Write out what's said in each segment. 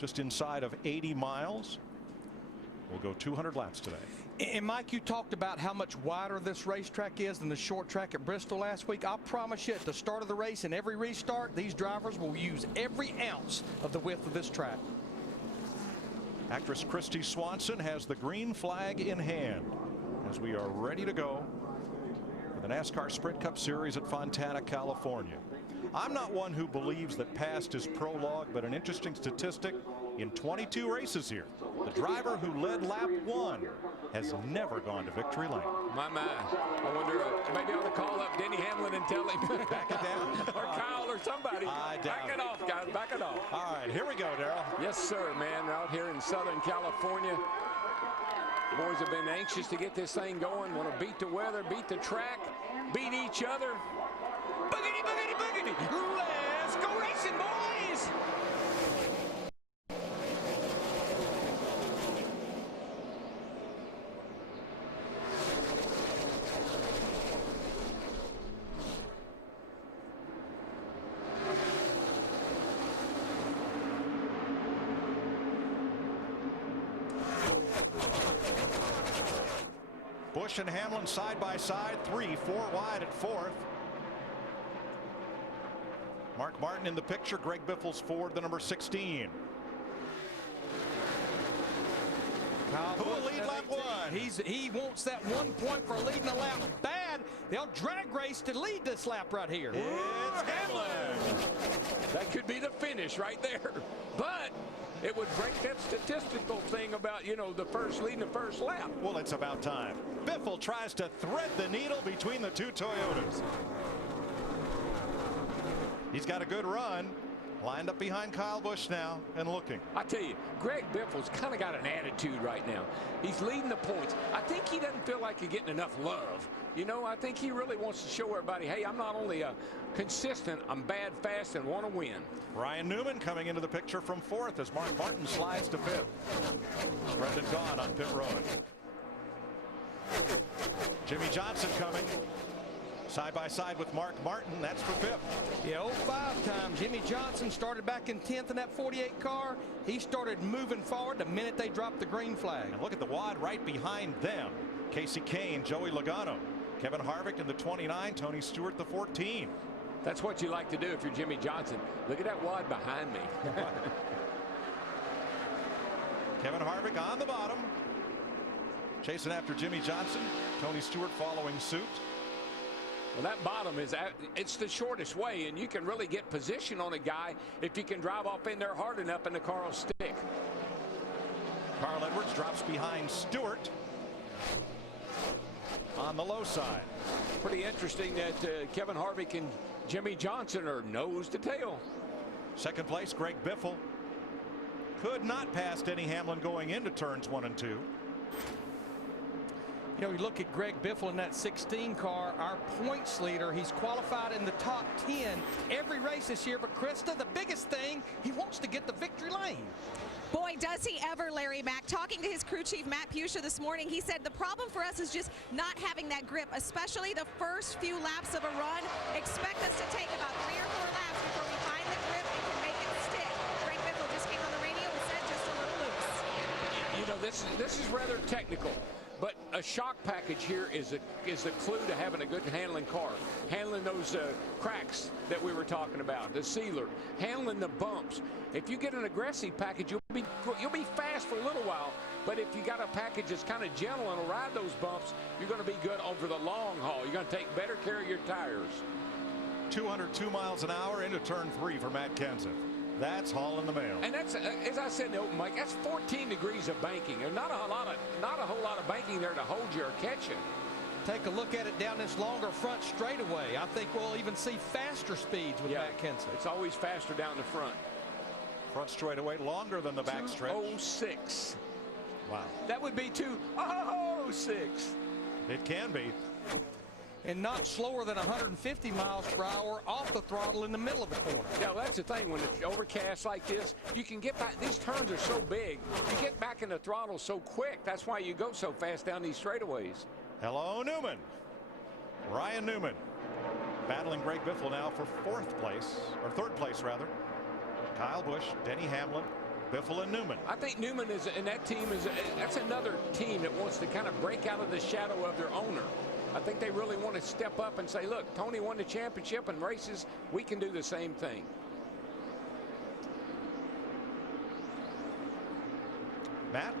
just inside of 80 miles. We'll go 200 laps today. And Mike, you talked about how much wider this racetrack is than the short track at Bristol last week. I'll promise you at the start of the race and every restart, these drivers will use every ounce of the width of this track. Actress Christy Swanson has the green flag in hand as we are ready to go for the NASCAR Sprint Cup Series at Fontana, California. I'm not one who believes that past is prologue, but an interesting statistic: in 22 races here, the driver who led lap 1 has never gone to victory lane. My. I wonder, maybe I ought to call up Denny Hamlin and tell him. Back it down. Or Kyle or somebody. Back it off, guys. Back it off. All right, here we go, Darrell. Yes, sir, man. Out here in Southern California. The boys have been anxious to get this thing going. Want to beat the weather, beat the track, beat each other. Boogity, boogity, boogity. Let's go racing, boys. Busch and Hamlin side by side, 3-4 wide at 4th. Mark Martin in the picture. Greg Biffle's Ford, the number 16. Who will lead lap 1? He wants that 1 point for leading a lap bad. They'll drag race to lead this lap right here. It's Hamlin. That could be the finish right there. But it would break that statistical thing about, you know, the first leading the first lap. Well, it's about time. Biffle tries to thread the needle between the two Toyotas. He's got a good run. Lined up behind Kyle Busch now and looking. I tell you, Greg Biffle's kind of got an attitude right now. He's leading the points. I think he doesn't feel like he's getting enough love. You know, I think he really wants to show everybody, hey, I'm not only consistent, I'm bad, fast, and want to win. Ryan Newman coming into the picture from 4th as Mark Martin slides to 5th. Brendan Gaughan on pit road. Jimmy Johnson coming side by side with Mark Martin. That's for 5th. Yeah, 05 time. Jimmy Johnson started back in 10th in that 48 car. He started moving forward the minute they dropped the green flag. And look at the wad right behind them. Kasey Kahne, Joey Logano, Kevin Harvick in the 29, Tony Stewart the 14. That's what you like to do if you're Jimmy Johnson. Look at that wad behind me. Kevin Harvick on the bottom, chasing after Jimmy Johnson. Tony Stewart following suit. Well, that bottom it's the shortest way, and you can really get position on a guy if you can drive off in there hard enough and the car will stick. Carl Edwards drops behind Stewart on the low side. Pretty interesting that Kevin Harvick and Jimmy Johnson are nose to tail. Second place, Greg Biffle. Could not pass Denny Hamlin going into turns 1 and 2. You know, you look at Greg Biffle in that 16 car, our points leader. He's qualified in the top 10 every race this year. But Krista, the biggest thing, he wants to get the victory lane. Boy, does he ever, Larry Mack. Talking to his crew chief, Matt Pusha, this morning, he said the problem for us is just not having that grip, especially the first few laps of a run. Expect us to take about 3 or 4 laps before we find the grip and can make it stick. Greg Biffle just came on the radio and said just a little loose. You know, this is rather technical. But a shock package here is the clue to having a good handling car. Handling those cracks that we were talking about, the sealer, handling the bumps. If you get an aggressive package, you'll be fast for a little while. But if you got a package that's kind of gentle and will ride those bumps, you're going to be good over the long haul. You're going to take better care of your tires. 202 miles an hour into turn 3 for Matt Kenseth. That's hauling the mail. And that's, as I said in the open mic, that's 14 degrees of banking. There's not a whole lot of banking there to hold you or catch you. Take a look at it down this longer front straightaway. I think we'll even see faster speeds with Matt Kenseth. It's always faster down the front. Front straightaway longer than the back stretch. 2:06. Wow. That would be 2:06. It can be. And not slower than 150 miles per hour off the throttle in the middle of the corner. Yeah, well, that's the thing. When it's overcast like this, you can get back. These turns are so big. You get back in the throttle so quick. That's why you go so fast down these straightaways. Hello, Newman. Ryan Newman battling Greg Biffle now for 4th place, or 3rd place rather. Kyle Busch, Denny Hamlin, Biffle and Newman. I think Newman is, and that team is, that's another team that wants to kind of break out of the shadow of their owner. I think they really want to step up and say, look, Tony won the championship and races. We can do the same thing. Matt?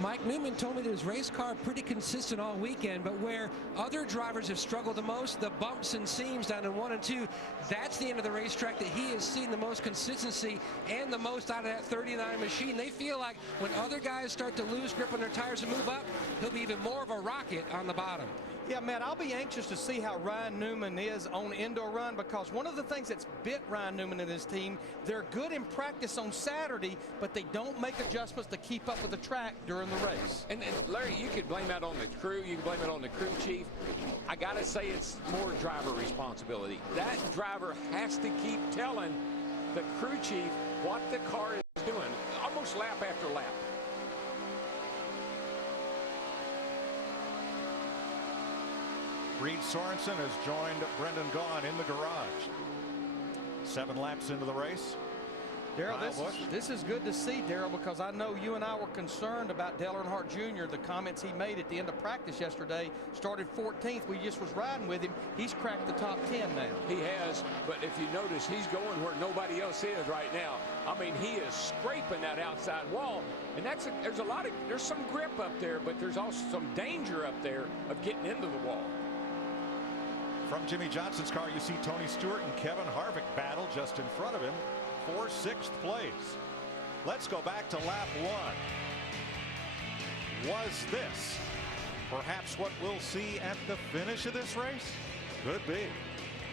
Mike Newman told me that his race car pretty consistent all weekend, but where other drivers have struggled the most, the bumps and seams down in 1 and 2, that's the end of the racetrack that he has seen the most consistency and the most out of that 39 machine. They feel like when other guys start to lose grip on their tires and move up, he'll be even more of a rocket on the bottom. Yeah, Matt, I'll be anxious to see how Ryan Newman is on indoor run, because one of the things that's bit Ryan Newman and his team, they're good in practice on Saturday, but they don't make adjustments to keep up with the track during the race. And Larry, you could blame that on the crew. You can blame it on the crew chief. I got to say it's more driver responsibility. That driver has to keep telling the crew chief what the car is doing, almost lap after lap. Reed Sorensen has joined Brendan Gaughan in the garage. 7 laps into the race. Darrell, this is good to see, Darrell, because I know you and I were concerned about Dale Earnhardt Jr., the comments he made at the end of practice yesterday. Started 14th. We just was riding with him. He's cracked the top 10 now. He has, but if you notice, he's going where nobody else is right now. I mean, he is scraping that outside wall, and there's some grip up there, but there's also some danger up there of getting into the wall. From Jimmy Johnson's car, you see Tony Stewart and Kevin Harvick battle just in front of him for 6th place. Let's go back to lap 1. Was this perhaps what we'll see at the finish of this race? Could be.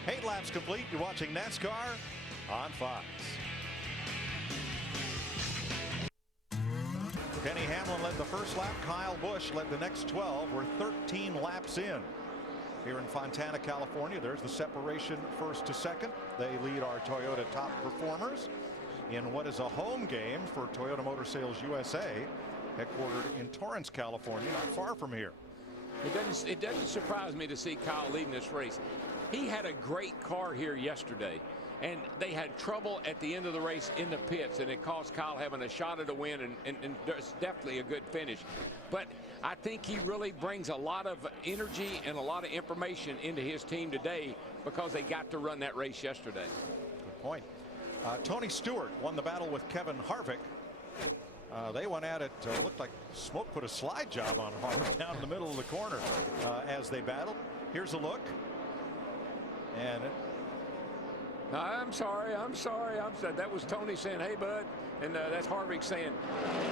8 laps complete. You're watching NASCAR on Fox. Denny Hamlin led the first lap. Kyle Busch led the next 12. We're 13 laps in. Here in Fontana, California, there's the separation first to second. They lead our Toyota top performers in what is a home game for Toyota Motor Sales USA, headquartered in Torrance, California, not far from here. It doesn't surprise me to see Kyle leading this race. He had a great car here yesterday, and they had trouble at the end of the race in the pits, and it cost Kyle having a shot at a win, and it's definitely a good finish. But I think he really brings a lot of energy and a lot of information into his team today because they got to run that race yesterday. Good point. Tony Stewart won the battle with Kevin Harvick. They went at it. Looked like Smoke put a slide job on Harvick down in the middle of the corner as they battled. Here's a look. And I'm sorry. That was Tony saying, hey, bud. And that's Harvick saying,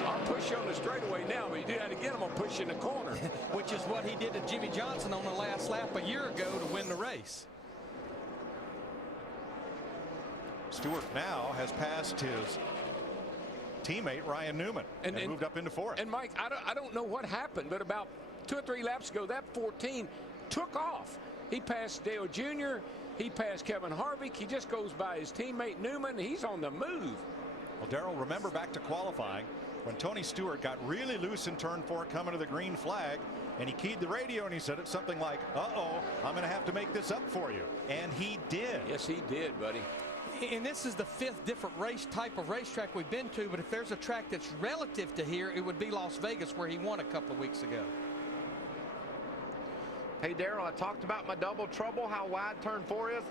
I'll push you on the straightaway now, but you do that again, I'm going to push you in the corner. Which is what he did to Jimmy Johnson on the last lap a year ago to win the race. Stewart now has passed his teammate Ryan Newman and moved up into 4th. And Mike, I don't know what happened, but about 2 or 3 laps ago, that 14 took off. He passed Dale Jr., he passed Kevin Harvick, he just goes by his teammate Newman. He's on the move. Well, Darrell, remember back to qualifying when Tony Stewart got really loose in turn 4 coming to the green flag, and he keyed the radio and he said it something like, uh-oh, I'm going to have to make this up for you. And he did. Yes, he did, buddy. And this is the 5th different type of racetrack we've been to, but if there's a track that's relative to here, it would be Las Vegas, where he won a couple of weeks ago. Hey, Darrell, I talked about my double trouble, how wide turn 4 is.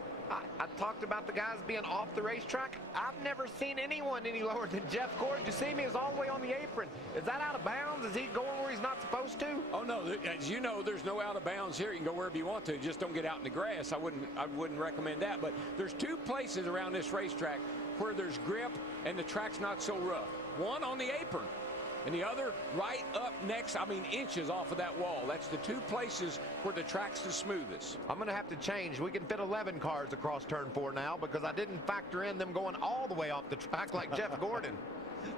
I talked about the guys being off the racetrack. I've never seen anyone any lower than Jeff Gordon. You see me, is all the way on the apron. Is that out of bounds? Is he going where he's not supposed to? Oh no, as you know, there's no out of bounds here. You can go wherever you want to. Just don't get out in the grass. I wouldn't recommend that. But there's 2 places around this racetrack where there's grip and the track's not so rough. One on the apron, and the other right up next, I mean inches off of that wall. That's the 2 places where the track's the smoothest. I'm going to have to change. We can fit 11 cars across turn 4 now because I didn't factor in them going all the way off the track like Jeff Gordon.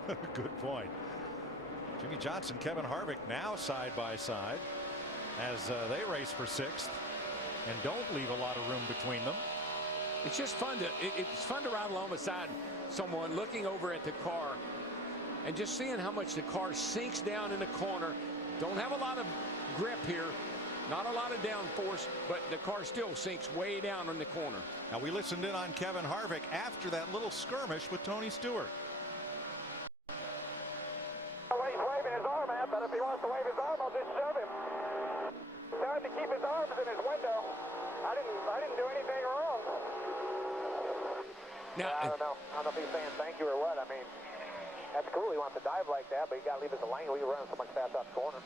Good point. Jimmy Johnson, Kevin Harvick now side by side as they race for 6th and don't leave a lot of room between them. It's just fun to ride along beside someone looking over at the car and just seeing how much the car sinks down in the corner. Don't have a lot of grip here, not a lot of downforce, but the car still sinks way down in the corner. Now, we listened in on Kevin Harvick after that little skirmish with Tony Stewart. Now, I don't know. I don't know if he's saying thank you or what. I mean, that's cool. He wants to dive like that, but you got to leave us a lane. We run so much fast out the corner.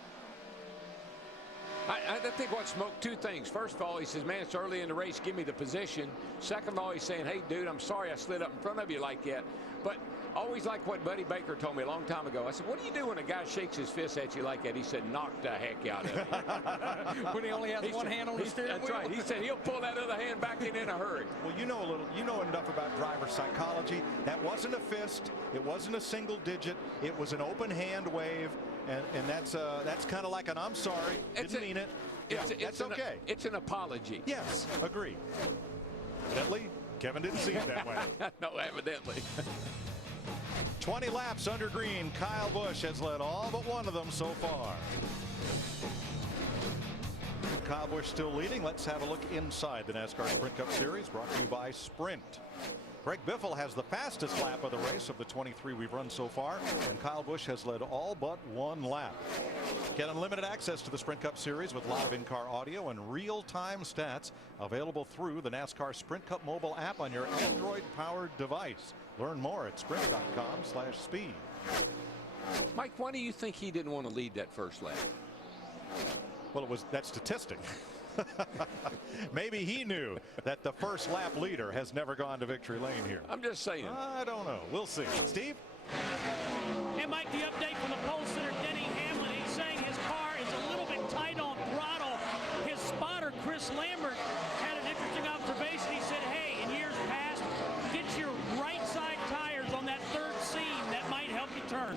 I think what smoked two things. First of all, he says, man, it's early in the race. Give me the position. Second of all, he's saying, hey, dude, I'm sorry I slid up in front of you like that. But always like what Buddy Baker told me a long time ago. I said, what do you do when a guy shakes his fist at you like that? He said, knock the heck out of it. When he only has one hand on the steering wheel. That's right. He said he'll pull that other hand back in a hurry. Well, you know enough about driver psychology. That wasn't a fist. It wasn't a single digit. It was an open hand wave. And that's kind of like an I'm sorry, didn't mean it. That's okay. It's an apology. Yes, agree. Evidently, Kevin didn't see it that way. No, evidently. 20 laps under green. Kyle Busch has led all but one of them so far. Kyle Busch still leading. Let's have a look inside the NASCAR Sprint Cup Series, brought to you by Sprint. Greg Biffle has the fastest lap of the race of the 23 we've run so far, and Kyle Busch has led all but one lap. Get unlimited access to the Sprint Cup Series with live in-car audio and real-time stats available through the NASCAR Sprint Cup mobile app on your Android-powered device. Learn more at sprint.com/speed. Mike, why do you think he didn't want to lead that first lap? Well, it was that statistic. Maybe he knew that the first lap leader has never gone to victory lane here. I'm just saying. I don't know. We'll see. Steve? Hey, Mike, the update from the pole sitter, Denny Hamlin. He's saying his car is a little bit tight on throttle. His spotter, Chris Lambert, had an interesting observation. He said, hey, in years past, get your right side tires on that third seam. That might help you turn.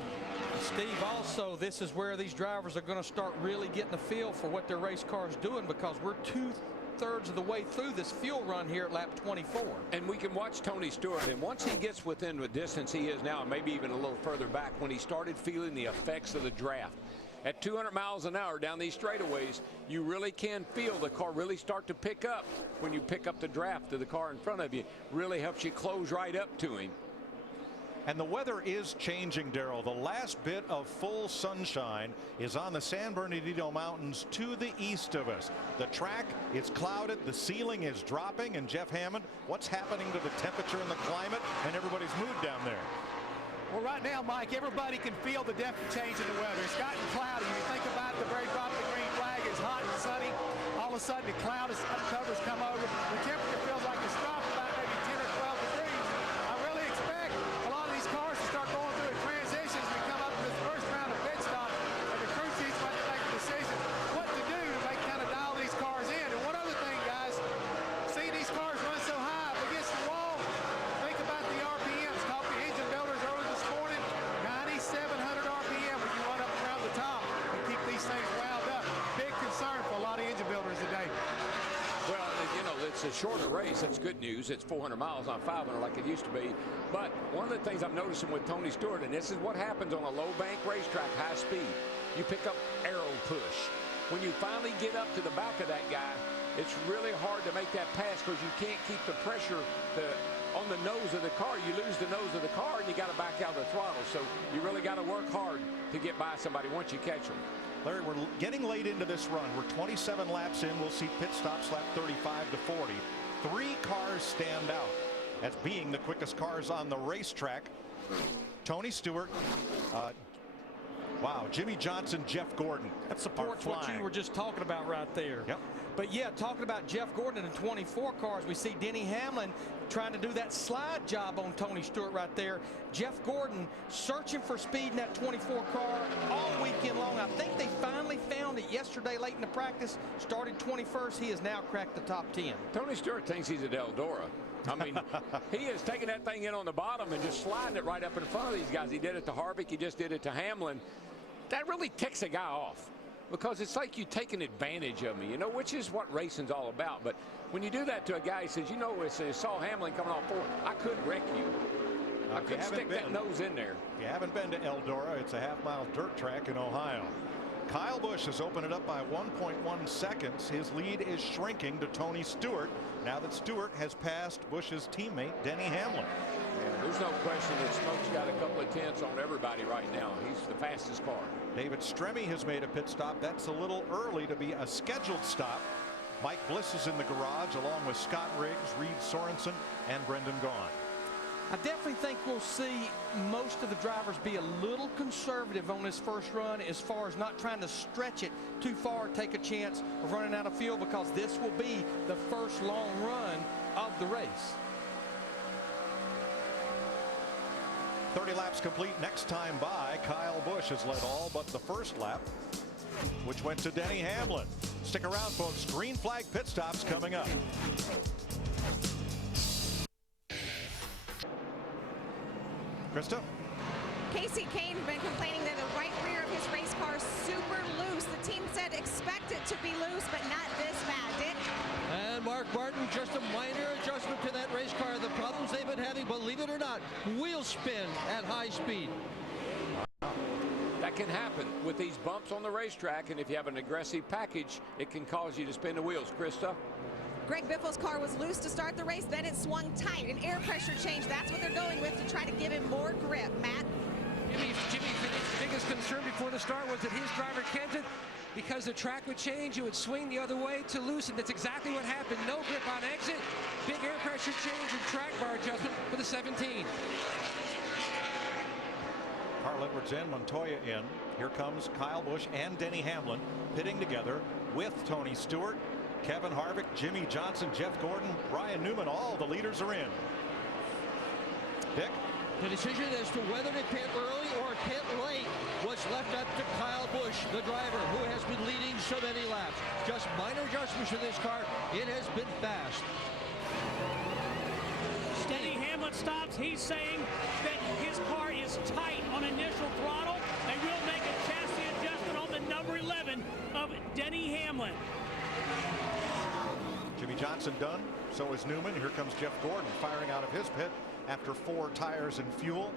Steve, also, this is where these drivers are going to start really getting a feel for what their race car is doing, because we're 2/3 of the way through this fuel run here at lap 24. And we can watch Tony Stewart, and once he gets within the distance he is now, maybe even a little further back, when he started feeling the effects of the draft. At 200 miles an hour down these straightaways, you really can feel the car really start to pick up when you pick up the draft of the car in front of you. Really helps you close right up to him. And the weather is changing, Darrell. The last bit of full sunshine is on the San Bernardino Mountains to the east of us. The track is clouded, the ceiling is dropping, and Jeff Hammond, what's happening to the temperature and the climate and everybody's mood down there? Well, right now, Mike, everybody can feel the definite change in the weather. It's gotten cloudy. You think about the very drop of the green flag. It's hot and sunny. All of a sudden, the cloud covers come over. The temperature feels like it's dropped about maybe 10 or 12 degrees. I really expect a lot of these cars to start going through a transition as we come up to this first round of pit stop. And the crew chiefs want to make a decision what to do to make kind of dial these cars in. And one other thing, guys, seeing these cars run so high up against the wall, think about the RPMs. Talked to engine builders early this morning, 9,700 RPM when you run up around the top and keep these things wound up. Big concern for a lot of engine builders today. Well, you know, it's a shorter race. That's good news. It's 400 miles, not 500 like it used to be. But one of the things I'm noticing with Tony Stewart, and this is what happens on a low bank racetrack, high speed, you pick up aero push. When you finally get up to the back of that guy, it's really hard to make that pass because you can't keep the pressure on the nose of the car. You lose the nose of the car and you got to back out of the throttle. So you really got to work hard to get by somebody once you catch them. Larry, we're getting late into this run. We're 27 laps in. We'll see pit stops lap 35 to 40. 3 cars stand out as being the quickest cars on the racetrack. Tony Stewart, wow, Jimmy Johnson, Jeff Gordon. That supports what you were just talking about right there. Yep. But yeah, talking about Jeff Gordon in the 24 cars, we see Denny Hamlin trying to do that slide job on Tony Stewart right there. Jeff Gordon searching for speed in that 24 car all weekend long. I think they finally found it yesterday late in the practice. Started 21st. He has now cracked the top 10. Tony Stewart thinks he's at Eldora. I mean, he is taking that thing in on the bottom and just sliding it right up in front of these guys. He did it to Harvick. He just did it to Hamlin. That really ticks a guy off, because it's like you taking advantage of me, you know, which is what racing's all about. But when you do that to a guy, he says, you know, I saw Hamlin coming off forward, I couldn't wreck you. I couldn't stick that nose in there. If you haven't been to Eldora, it's a half-mile dirt track in Ohio. Kyle Busch has opened it up by 1.1 seconds. His lead is shrinking to Tony Stewart now that Stewart has passed Busch's teammate Denny Hamlin. Yeah, there's no question that Smoke's got a couple of tenths on everybody right now. He's the fastest car. David Stremme has made a pit stop. That's a little early to be a scheduled stop. Mike Bliss is in the garage along with Scott Riggs, Reed Sorensen, and Brendan Gaughan. I definitely think we'll see most of the drivers be a little conservative on this first run as far as not trying to stretch it too far, take a chance of running out of fuel, because this will be the first long run of the race. 30 laps complete. Next time by, Kyle Busch has led all but the first lap, which went to Denny Hamlin. Stick around, folks. Green flag pit stops coming up. Krista? Casey Kane has been complaining that the right rear of his race car is super loose. The team said expect it to be loose, but not this bad. Dick? And Mark Martin, just a minor adjustment to that race car. The problems they've been having, believe it or not, wheel spin at high speed. That can happen with these bumps on the racetrack, and if you have an aggressive package, it can cause you to spin the wheels. Krista? Greg Biffle's car was loose to start the race, then it swung tight. An air pressure change, that's what they're going with to try to give him more grip. Matt? Jimmy Finney's biggest concern before the start was that his driver Kenton, because the track would change, it would swing the other way to loosen. That's exactly what happened. No grip on exit, big air pressure change and track bar adjustment for the 17. Carl Edwards in, Montoya in. Here comes Kyle Busch and Denny Hamlin pitting together with Tony Stewart, Kevin Harvick, Jimmy Johnson, Jeff Gordon, Ryan Newman. All the leaders are in. Dick? The decision as to whether to pit early or pit late was left up to Kyle Busch, the driver, who has been leading so many laps. Just minor adjustments in this car. It has been fast. Denny Hamlin stops. He's saying that his car is tight on initial throttle. They will make a chassis adjustment on the number 11 of Denny Hamlin. Jimmy Johnson done. So is Newman. Here comes Jeff Gordon firing out of his pit after 4 tires and fuel.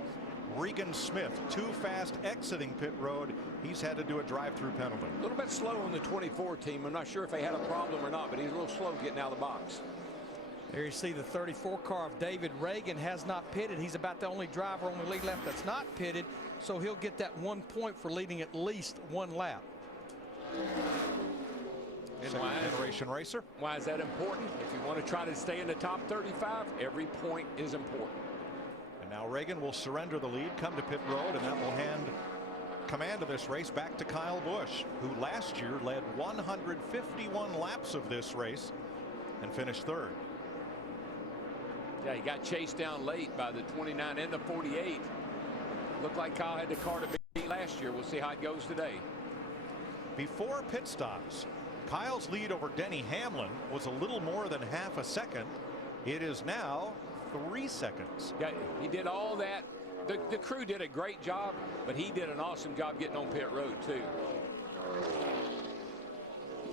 Regan Smith too fast exiting pit road. He's had to do a drive-through penalty. A little bit slow on the 24 team. I'm not sure if they had a problem or not, but he's a little slow getting out of the box. There you see the 34 car of David Reagan has not pitted. He's about the only driver on the lead lap that's not pitted, so he'll get that 1 point for leading at least 1 lap. Second generation racer. Why is that important? If you want to try to stay in the top 35, every point is important. And now Reagan will surrender the lead, come to pit road, and that will hand command of this race back to Kyle Busch, who last year led 151 laps of this race and finished 3rd. Yeah, he got chased down late by the 29 and the 48. Looked like Kyle had the car to beat last year. We'll see how it goes today. Before pit stops, Kyle's lead over Denny Hamlin was a little more than half a second. It is now 3 seconds. Yeah, he did all that. The crew did a great job, but he did an awesome job getting on pit road too.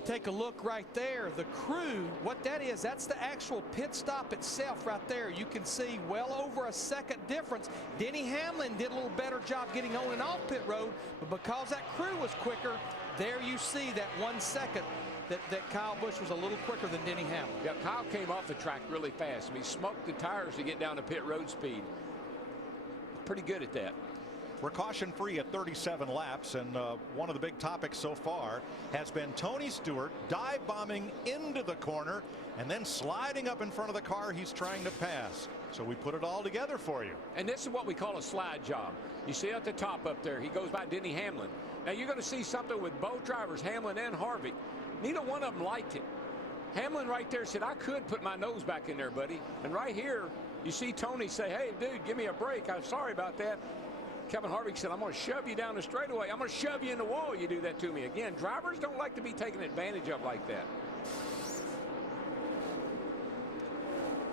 Take a look right there. The crew, what that is, that's the actual pit stop itself right there. You can see well over a second difference. Denny Hamlin did a little better job getting on and off pit road, but because that crew was quicker, there you see that 1 second that Kyle Busch was a little quicker than Denny Hamlin. Yeah, Kyle came off the track really fast. I mean, he smoked the tires to get down to pit road speed. Pretty good at that. We're caution free at 37 laps, and one of the big topics so far has been Tony Stewart dive bombing into the corner and then sliding up in front of the car he's trying to pass. So we put it all together for you. And this is what we call a slide job. You see at the top up there, he goes by Denny Hamlin. Now you're going to see something with both drivers, Hamlin and Harvick. Neither one of them liked it. Hamlin right there said, I could put my nose back in there, buddy. And right here, you see Tony say, hey, dude, give me a break. I'm sorry about that. Kevin Harvick said, I'm going to shove you down the straightaway. I'm going to shove you in the wall. You do that to me again. Drivers don't like to be taken advantage of like that.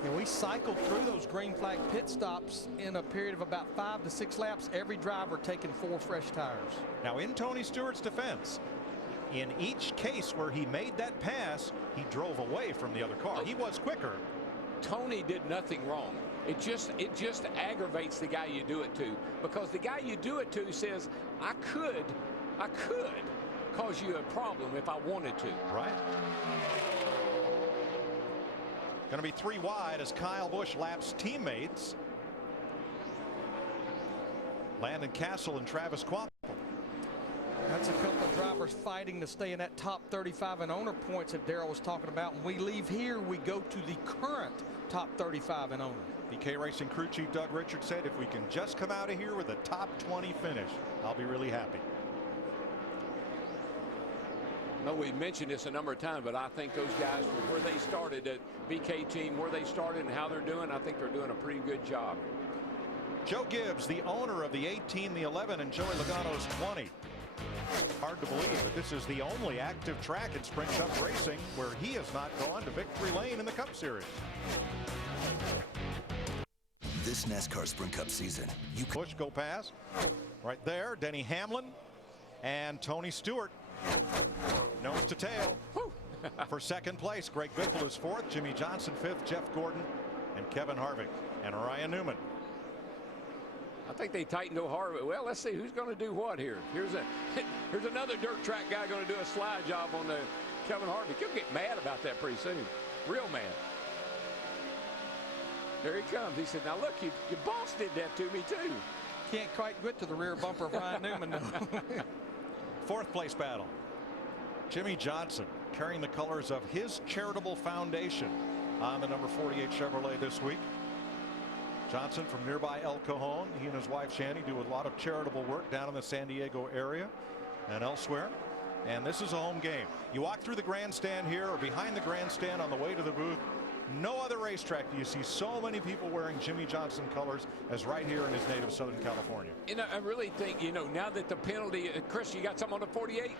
And we cycled through those green flag pit stops in a period of about 5 to 6 laps. Every driver taking 4 fresh tires. Now, in Tony Stewart's defense, in each case where he made that pass, he drove away from the other car. He was quicker. Tony did nothing wrong. It just aggravates the guy you do it to, because the guy you do it to says, I could cause you a problem if I wanted to. Right. Going to be 3 wide as Kyle Busch laps teammates Landon Castle and Travis Kvapil. That's a couple of drivers fighting to stay in that top 35 in owner points that Darrell was talking about. When we leave here, we go to the current top 35 in owner. BK Racing crew chief Doug Richards said, if we can just come out of here with a top 20 finish, I'll be really happy. No, we mentioned this a number of times, but I think those guys, from where they started at BK team, where they started and how they're doing, I think they're doing a pretty good job. Joe Gibbs, the owner of the 18, the 11, and Joey Logano's 20. Hard to believe that this is the only active track in Sprint Cup racing where he has not gone to victory lane in the Cup Series. This NASCAR Sprint Cup season, you can push, go pass. Right there, Denny Hamlin and Tony Stewart. Nose to tail. For second place, Greg Biffle is fourth, Jimmy Johnson fifth, Jeff Gordon and Kevin Harvick and Ryan Newman. I think they tightened O'Harvick. Well, let's see who's going to do what here. Here's another dirt track guy going to do a slide job on the Kevin Harvick. You'll get mad about that pretty soon. Real mad. There he comes. He said, now look, your boss did that to me too. Can't quite get to the rear bumper of Ryan Newman though. Fourth place battle. Jimmy Johnson carrying the colors of his charitable foundation on the number 48 Chevrolet this week. Johnson from nearby El Cajon. He and his wife Shanny do a lot of charitable work down in the San Diego area and elsewhere. And this is a home game. You walk through the grandstand here or behind the grandstand on the way to the booth. No other racetrack do you see so many people wearing Jimmy Johnson colors as right here in his native Southern California. You know, I really think, you know, now that the penalty, Chris, you got something on the 48?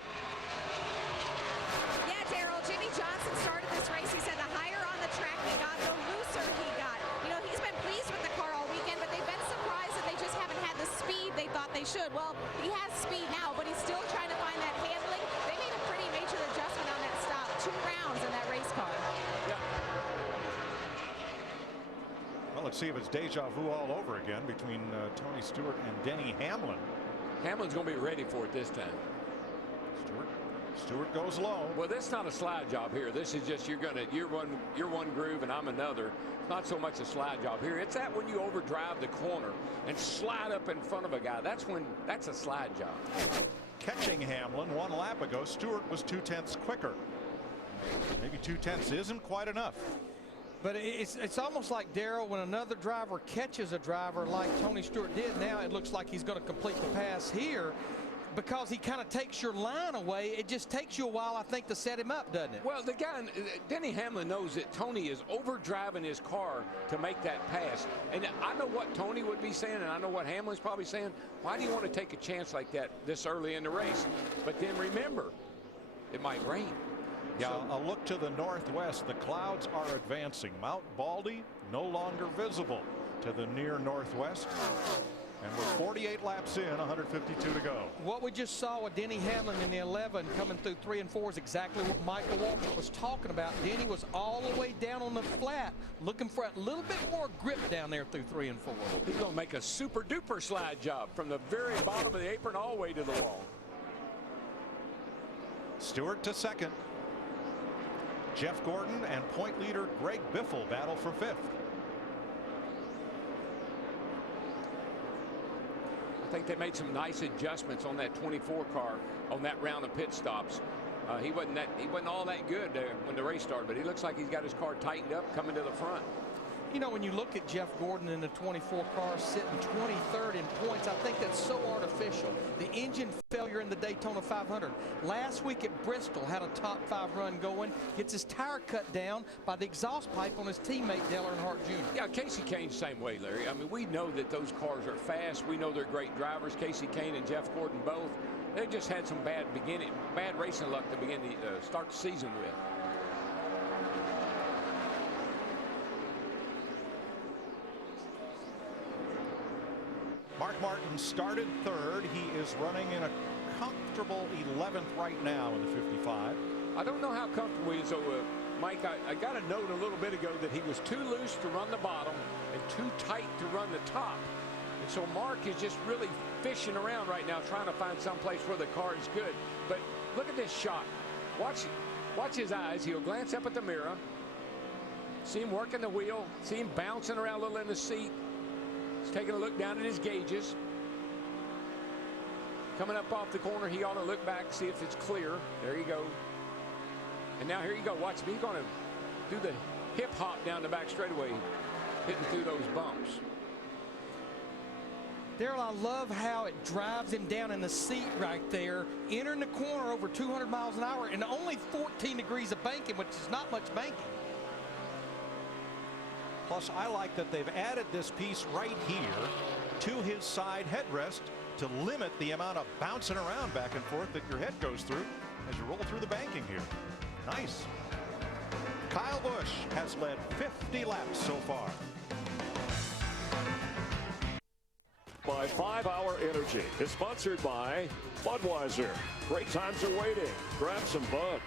Yeah, Daryl, Jimmy Johnson started this race. He said the higher on the track he got, the looser he got. You know, he's been pleased with the car all weekend, but they've been surprised that they just haven't had the speed they thought they should. Well, he has speed now, but he's still trying to find that handling. They made a pretty major adjustment on that stop. 2 rounds in that race car. Yeah. Well, let's see if it's deja vu all over again between Tony Stewart and Denny Hamlin. Hamlin's going to be ready for it this time. Stewart goes low. Well, this is not a slide job here. This is just you're one groove and I'm another. Not so much a slide job here. It's that when you overdrive the corner and slide up in front of a guy. That's a slide job. Catching Hamlin 1 lap ago, Stewart was 2/10 quicker. Maybe 2/10 isn't quite enough. But it's almost like, Daryl, when another driver catches a driver like Tony Stewart did, now it looks like he's going to complete the pass here because he kind of takes your line away. It just takes you a while, I think, to set him up, doesn't it? Well, the guy, Denny Hamlin, knows that Tony is overdriving his car to make that pass. And I know what Tony would be saying, and I know what Hamlin's probably saying. Why do you want to take a chance like that this early in the race? But then remember, it might rain. Yeah, a look to the northwest. The clouds are advancing. Mount Baldy no longer visible to the near northwest. And we're 48 laps in, 152 to go. What we just saw with Denny Hamlin in the 11 coming through 3 and 4 is exactly what Michael Waltrip was talking about. Denny was all the way down on the flat, looking for a little bit more grip down there through 3 and 4. He's going to make a super duper slide job from the very bottom of the apron all the way to the wall. Stewart to second. Jeff Gordon and point leader Greg Biffle battle for 5th. I think they made some nice adjustments on that 24 car on that round of pit stops. He wasn't all that good when the race started, but he looks like he's got his car tightened up coming to the front. You know, when you look at Jeff Gordon in the 24 car sitting 23rd in points, I think that's so artificial. The engine failure in the Daytona 500. Last week at Bristol had a top 5 run going, gets his tire cut down by the exhaust pipe on his teammate Dale Earnhardt Jr. Yeah, Casey Kane's the same way, Larry. I mean, we know that those cars are fast. We know they're great drivers. Casey Kane and Jeff Gordon both. They just had some bad racing luck to begin to start the season with. Mark Martin started 3rd. He is running in a comfortable 11th right now in the 55. I don't know how comfortable he is, though, Mike. I got a note a little bit ago that he was too loose to run the bottom and too tight to run the top. And so Mark is just really fishing around right now, trying to find some place where the car is good. But look at this shot. Watch his eyes. He'll glance up at the mirror, see him working the wheel, see him bouncing around a little in the seat. He's taking a look down at his gauges. Coming up off the corner, he ought to look back, see if it's clear. There you go. And now here you go. Watch me. He's going to do the hip hop down the back straightaway. hitting through those bumps. Daryl, I love how it drives him down in the seat right there, entering the corner over 200 miles an hour and only 14 degrees of banking, which is not much banking. Plus, I like that they've added this piece right here to his side headrest to limit the amount of bouncing around back and forth that your head goes through as you roll through the banking here. Nice. Kyle Busch has led 50 laps so far. By 5 Hour Energy is sponsored by Budweiser. Great times are waiting. Grab some buds.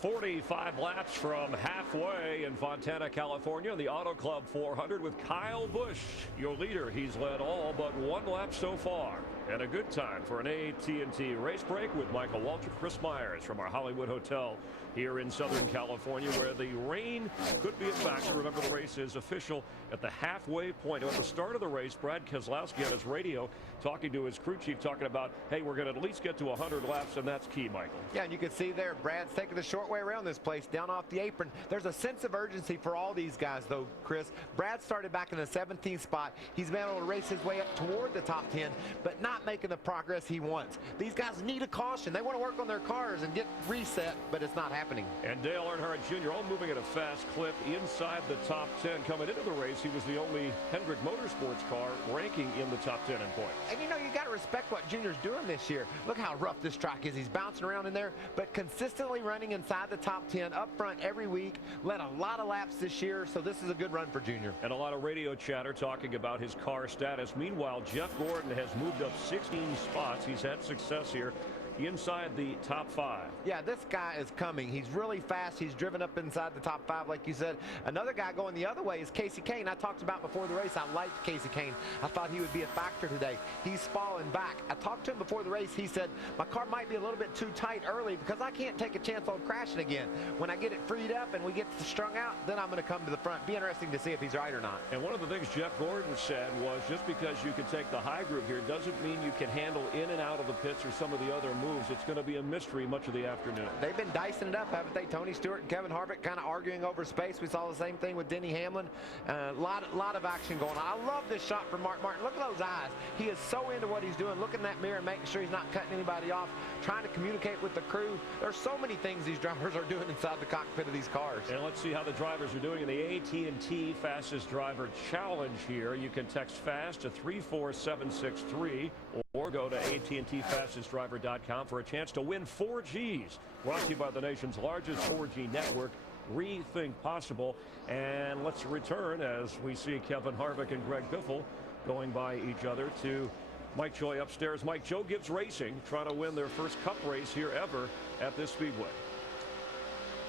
45 laps from halfway in Fontana, California, the Auto Club 400 with Kyle Busch, your leader. He's led all but 1 lap so far. And a good time for an AT&T race break with Michael Waltrip, Chris Myers from our Hollywood Hotel here in Southern California, where the rain could be a factor. Remember, the race is official at the halfway point. At the start of the race, Brad Keselowski on his radio talking to his crew chief, talking about, hey, we're going to at least get to 100 laps, and that's key, Michael. Yeah, and you can see there, Brad's taking the short way around this place, down off the apron. There's a sense of urgency for all these guys, though, Chris. Brad started back in the 17th spot. He's been able to race his way up toward the top 10, but not making the progress he wants. These guys need a caution. They want to work on their cars and get reset, but it's not happening. And Dale Earnhardt Jr. all moving at a fast clip inside the top 10. Coming into the race, he was the only Hendrick Motorsports car ranking in the top 10 in points. And you know, you got to respect what Junior's doing this year. Look how rough this track is. He's bouncing around in there, but consistently running inside the top 10 up front every week. Led a lot of laps this year, so this is a good run for Junior. And a lot of radio chatter talking about his car status. Meanwhile, Jeff Gordon has moved up 16 spots. He's had success here inside the top 5. Yeah, this guy is coming. He's really fast. He's driven up inside the top 5, like you said. Another guy going the other way is Casey Kane. I talked about before the race. I liked Casey Kane. I thought he would be a factor today. He's falling back. I talked to him before the race. He said, my car might be a little bit too tight early because I can't take a chance on crashing again. When I get it freed up and we get strung out, then I'm going to come to the front. Be interesting to see if he's right or not. And one of the things Jeff Gordon said was, just because you can take the high groove here doesn't mean you can handle in and out of the pits or some of the other moves. It's going to be a mystery much of the afternoon. They've been dicing it up, haven't they? Tony Stewart and Kevin Harvick kind of arguing over space. We saw the same thing with Denny Hamlin. A lot of action going on. I love this shot from Mark Martin. Look at those eyes. He is so into what he's doing. Look in that mirror and making sure he's not cutting anybody off, trying to communicate with the crew. There's so many things these drivers are doing inside the cockpit of these cars. And let's see how the drivers are doing in the AT&T Fastest Driver Challenge here. You can text FAST to 34763 or go to AT&TFastestDriver.com for a chance to win 4Gs. Brought to you by the nation's largest 4G network, Rethink Possible. And let's return as we see Kevin Harvick and Greg Biffle going by each other to Mike Joy upstairs. Mike, Joe Gibbs Racing trying to win their first Cup race here ever at this speedway.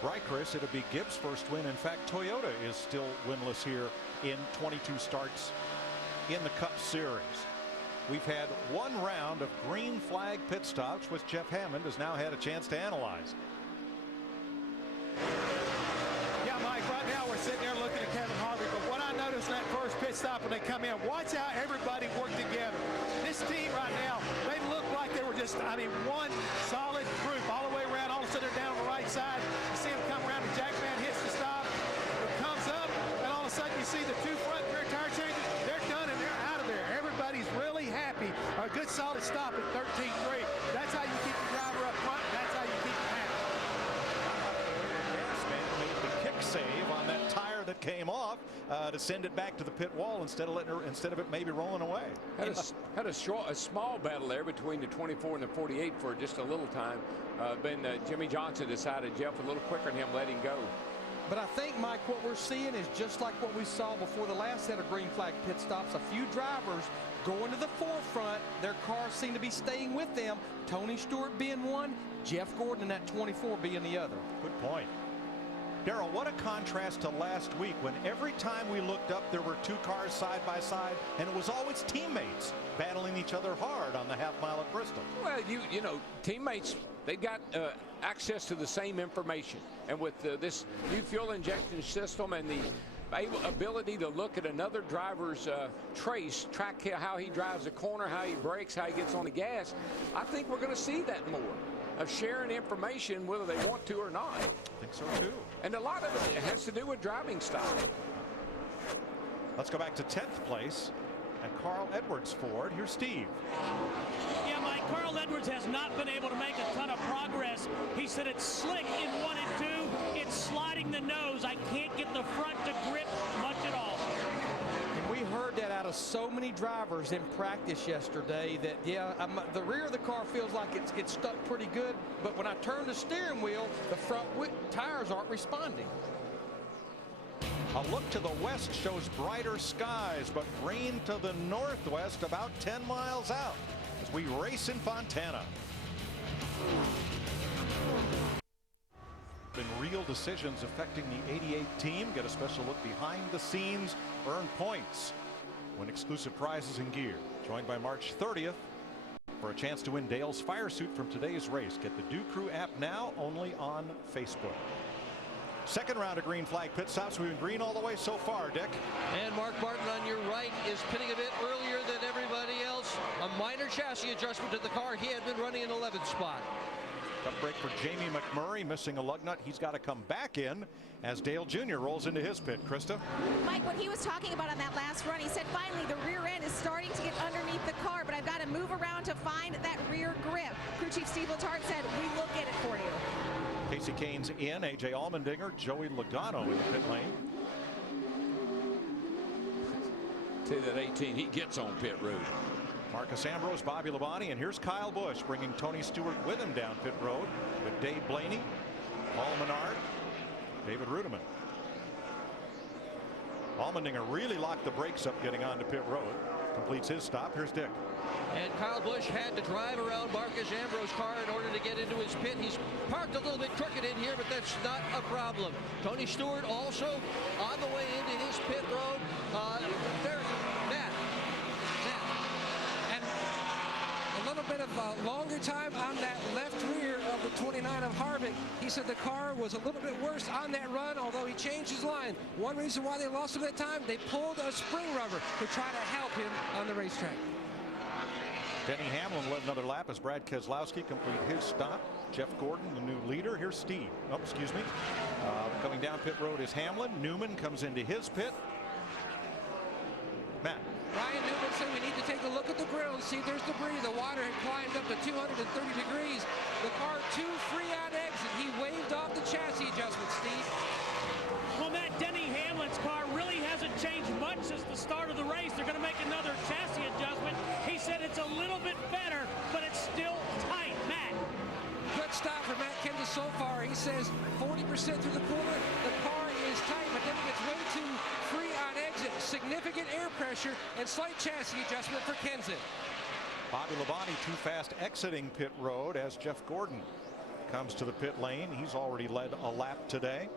Right, Chris, it'll be Gibbs' first win. In fact, Toyota is still winless here in 22 starts in the Cup Series. We've had 1 round of green flag pit stops, which Jeff Hammond has now had a chance to analyze. Yeah, Mike, right now we're sitting there looking at Kevin Harvick, but what I noticed in that first pit stop when they come in, watch how everybody worked together. This team right now, they look like they were just, one solid group all the way around. All of a sudden they're down on the right side. You see them come around, and Jack Man hits the stop. It comes up, and all of a sudden you see the 2 front rear tire changes. They're done, and they're out of there. Everybody's really happy. A good solid stop at 13.3. That's how you keep the driver up front, and that's how you keep them happy. Gasman made the kick save on that tire that came off to send it back to the pit wall instead of it maybe rolling away. Had a small battle there between the 24 and the 48 for just a little time. Jimmy Johnson decided Jeff a little quicker than him, letting go. But I think, Mike, what we're seeing is just like what we saw before the last set of green flag pit stops. A few drivers going to the forefront. Their cars seem to be staying with them. Tony Stewart being one, Jeff Gordon in that 24 being the other. Good point. Darrell, what a contrast to last week when every time we looked up there were 2 cars side by side and it was always teammates battling each other hard on the half mile at Bristol. Well, you know, teammates, they got access to the same information. And with this new fuel injection system and the ability to look at another driver's track how he drives a corner, how he brakes, how he gets on the gas, I think we're going to see that more, of sharing information whether they want to or not. I think so too. And a lot of it has to do with driving style. Let's go back to 10th place and Carl Edwards Ford. Here's Steve. Yeah, Mike, Carl Edwards has not been able to make a ton of progress. He said it's slick in 1 and 2. It's sliding the nose. I can't get the front to grip much at all. And we heard that out of so many drivers in practice yesterday that, yeah, the rear of the car feels like it's stuck pretty good, but when I turn the steering wheel, the front tires aren't responding. A look to the west shows brighter skies, but rain to the northwest about 10 miles out as we race in Fontana. Been real decisions affecting the 88 team. Get a special look behind the scenes, earn points, win exclusive prizes and gear. Joined by March 30th for a chance to win Dale's fire suit from today's race. Get the Dew Crew app now, only on Facebook. Second round of green flag pit stops. We've been green all the way so far, Dick. And Mark Martin on your right is pitting a bit earlier than everybody else. A minor chassis adjustment to the car. He had been running an 11th spot. Tough break for Jamie McMurray, missing a lug nut. He's got to come back in as Dale Jr. rolls into his pit. Krista? Mike, what he was talking about on that last run, he said finally the rear end is starting to get underneath the car, but I've got to move around to find that rear grip. Crew Chief Steve Letarte said, we will get it for you. Casey Kane's in, AJ Allmendinger, Joey Logano in the pit lane. Say that 18, he gets on pit road. Marcus Ambrose, Bobby Labonte, and here's Kyle Busch bringing Tony Stewart with him down pit road with Dave Blaney, Paul Menard, David Rudiman. Allmendinger really locked the brakes up getting onto pit road. Completes his stop. Here's Dick. And Kyle Busch had to drive around Marcus Ambrose's car in order to get into his pit. He's parked a little bit crooked in here, but that's not a problem. Tony Stewart also on the way into his pit road. There's Matt. And a little bit of a longer time on that left rear of the 29 of Harvick. He said the car was a little bit worse on that run, although he changed his line. One reason why they lost him that time, they pulled a spring rubber to try to help him on the racetrack. Denny Hamlin led another lap as Brad Keselowski complete his stop. Jeff Gordon, the new leader. Here's Steve. Oh, excuse me. Coming down pit road is Hamlin. Newman comes into his pit. Matt. Ryan Newman said we need to take a look at the grill and see if there's debris. The water had climbed up to 230 degrees. The car too free on exit. He waved off the chassis adjustment, Steve. Well, Matt, Denny Hamlin's car really hasn't changed much since the start of the race. They're going to make another chassis adjustment. He said it's a little bit better, but it's still tight. Matt. Good stop for Matt Kenseth so far. He says 40% through the corner. The car is tight, but then it gets way too free on exit. Significant air pressure and slight chassis adjustment for Kenseth. Bobby Labonte too fast exiting pit road as Jeff Gordon comes to the pit lane. He's already led a lap today.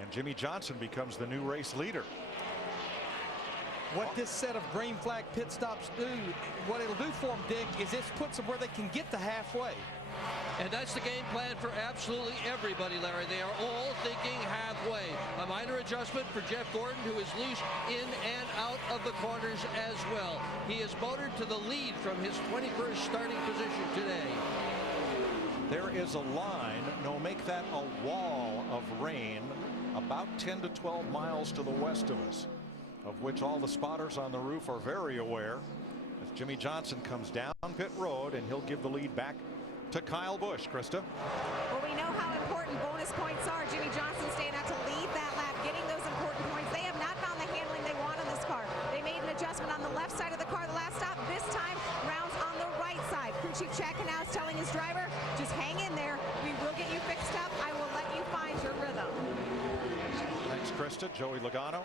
And Jimmy Johnson becomes the new race leader. What this set of green flag pit stops do, what it'll do for them, Dick, is it puts them where they can get to halfway. And that's the game plan for absolutely everybody, Larry. They are all thinking halfway. A minor adjustment for Jeff Gordon, who is loose in and out of the corners as well. He is motored to the lead from his 21st starting position today. There is a line, no, make that a wall of rain about 10 to 12 miles to the west of us, of which all the spotters on the roof are very aware as Jimmy Johnson comes down pit road, and he'll give the lead back to Kyle Busch. Krista? Well, we know how important bonus points are. Jimmy Johnson staying out to lead that lap, getting those important points. They have not found the handling they want on this car. They made an adjustment on the left side of the car the last stop. This time, rounds on the right side. Crew Chief Chad Knaus is telling his driver, just hang in there. We will get you fixed up. I will let you find your rhythm. Thanks, Krista. Joey Logano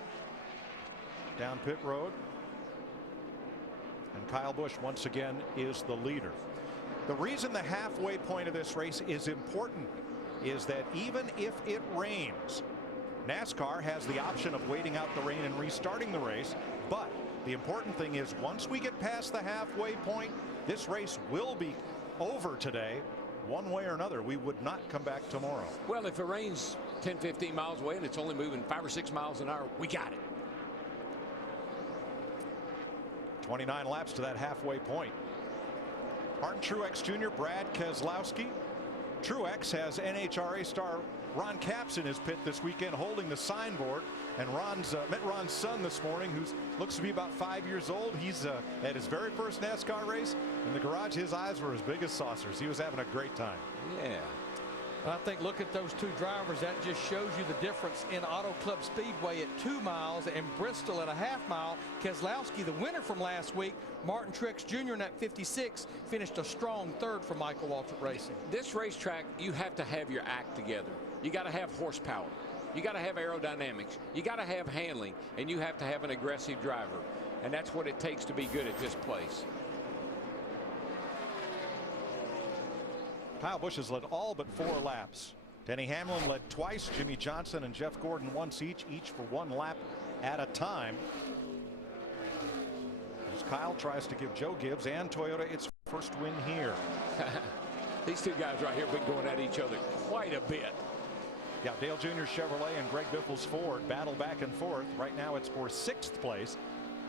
down pit road. And Kyle Busch once again is the leader. The reason the halfway point of this race is important is that even if it rains, NASCAR has the option of waiting out the rain and restarting the race. But the important thing is once we get past the halfway point, this race will be over today. One way or another, we would not come back tomorrow. Well, if it rains 10, 15 miles away, and it's only moving 5 or 6 miles an hour. We got it. 29 laps to that halfway point. Martin Truex Jr., Brad Keselowski. Truex has NHRA star Ron Capps in his pit this weekend holding the signboard. And met Ron's son this morning, who looks to be about 5 years old. He's at his very first NASCAR race. In the garage, his eyes were as big as saucers. He was having a great time. Yeah. I think look at those two drivers. That just shows you the difference in Auto Club Speedway at 2 miles and Bristol at a half mile. Keselowski, the winner from last week, Martin Truex Jr. in that 56, finished a strong third for Michael Waltrip Racing. This racetrack, you have to have your act together. You got to have horsepower. You got to have aerodynamics. You got to have handling, and you have to have an aggressive driver. And that's what it takes to be good at this place. Kyle Busch has led all but 4 laps. Denny Hamlin led twice. Jimmy Johnson and Jeff Gordon once each for 1 lap at a time. As Kyle tries to give Joe Gibbs and Toyota its first win here. These two guys right here have been going at each other quite a bit. Yeah, Dale Jr. Chevrolet and Greg Biffle's Ford battle back and forth. Right now it's for 6th place.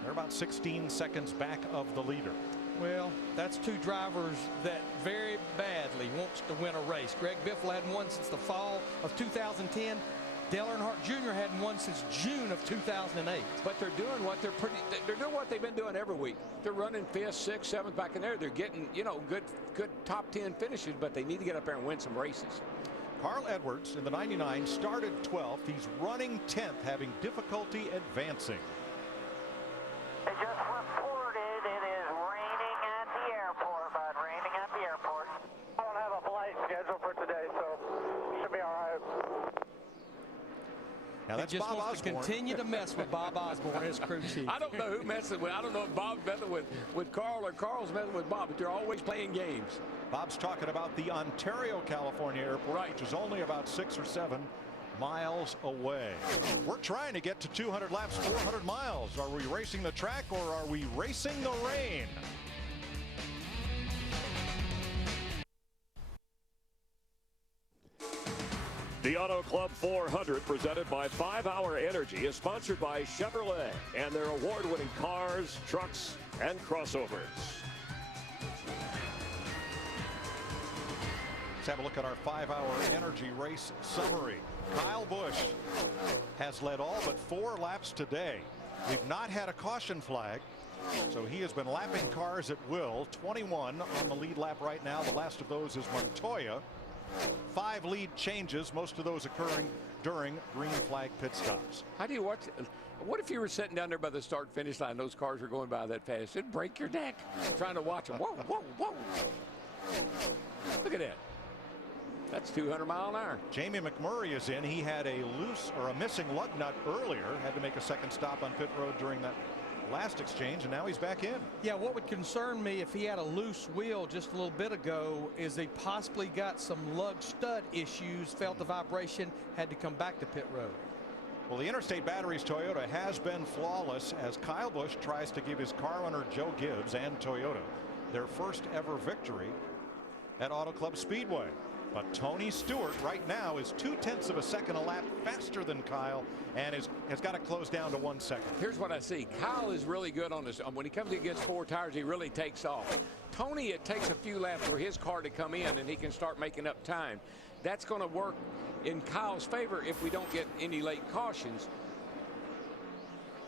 They're about 16 seconds back of the leader. Well, that's two drivers that very badly wants to win a race. Greg Biffle hadn't won since the fall of 2010. Dale Earnhardt Jr. hadn't won since June of 2008. But they're doing what they're doing what they've been doing every week. They're running 5th, 6th, 7th back in there. They're getting, you know, good top 10 finishes, but they need to get up there and win some races. Carl Edwards in the 99 started 12th. He's running 10th, having difficulty advancing. They just reported it is raining at the airport, bud. Raining at the airport. I don't have a flight scheduled for today, so should be all right. Now that's just Bob wants Osborne. to continue to mess with Bob Osborne, his crew chief. I don't know who messes with. I don't know if Bob's messing with Carl or Carl's messing with Bob, but they're always playing games. Bob's talking about the Ontario, California airport, which is only about 6 or 7 miles away. We're trying to get to 200 laps, 400 miles. Are we racing the track or are we racing the rain? The Auto Club 400, presented by 5 Hour Energy, is sponsored by Chevrolet and their award-winning cars, trucks, and crossovers. Let's have a look at our 5 Hour Energy race summary. Kyle Busch has led all but 4 laps today. We've not had a caution flag, so he has been lapping cars at will. 21 on the lead lap right now. The last of those is Montoya. 5 lead changes, most of those occurring during green flag pit stops. How do you watch? What if you were sitting down there by the start finish line? Those cars are going by that fast. It'd break your neck trying to watch them. Whoa, whoa, whoa. Look at that. That's 200 mile an hour. Jamie McMurray is in. He had a missing lug nut earlier. Had to make a second stop on pit road during that last exchange, and now he's back in. Yeah, what would concern me if he had a loose wheel just a little bit ago is he possibly got some lug stud issues, felt the vibration, had to come back to pit road. Well, the Interstate Batteries Toyota has been flawless as Kyle Busch tries to give his car runner Joe Gibbs and Toyota their first ever victory at Auto Club Speedway. But Tony Stewart right now is 0.2 of a second a lap faster than Kyle and has got to close down to 1 second. Here's what I see. Kyle is really good on this. When he comes against 4 tires, he really takes off. Tony, it takes a few laps for his car to come in and he can start making up time. That's going to work in Kyle's favor if we don't get any late cautions.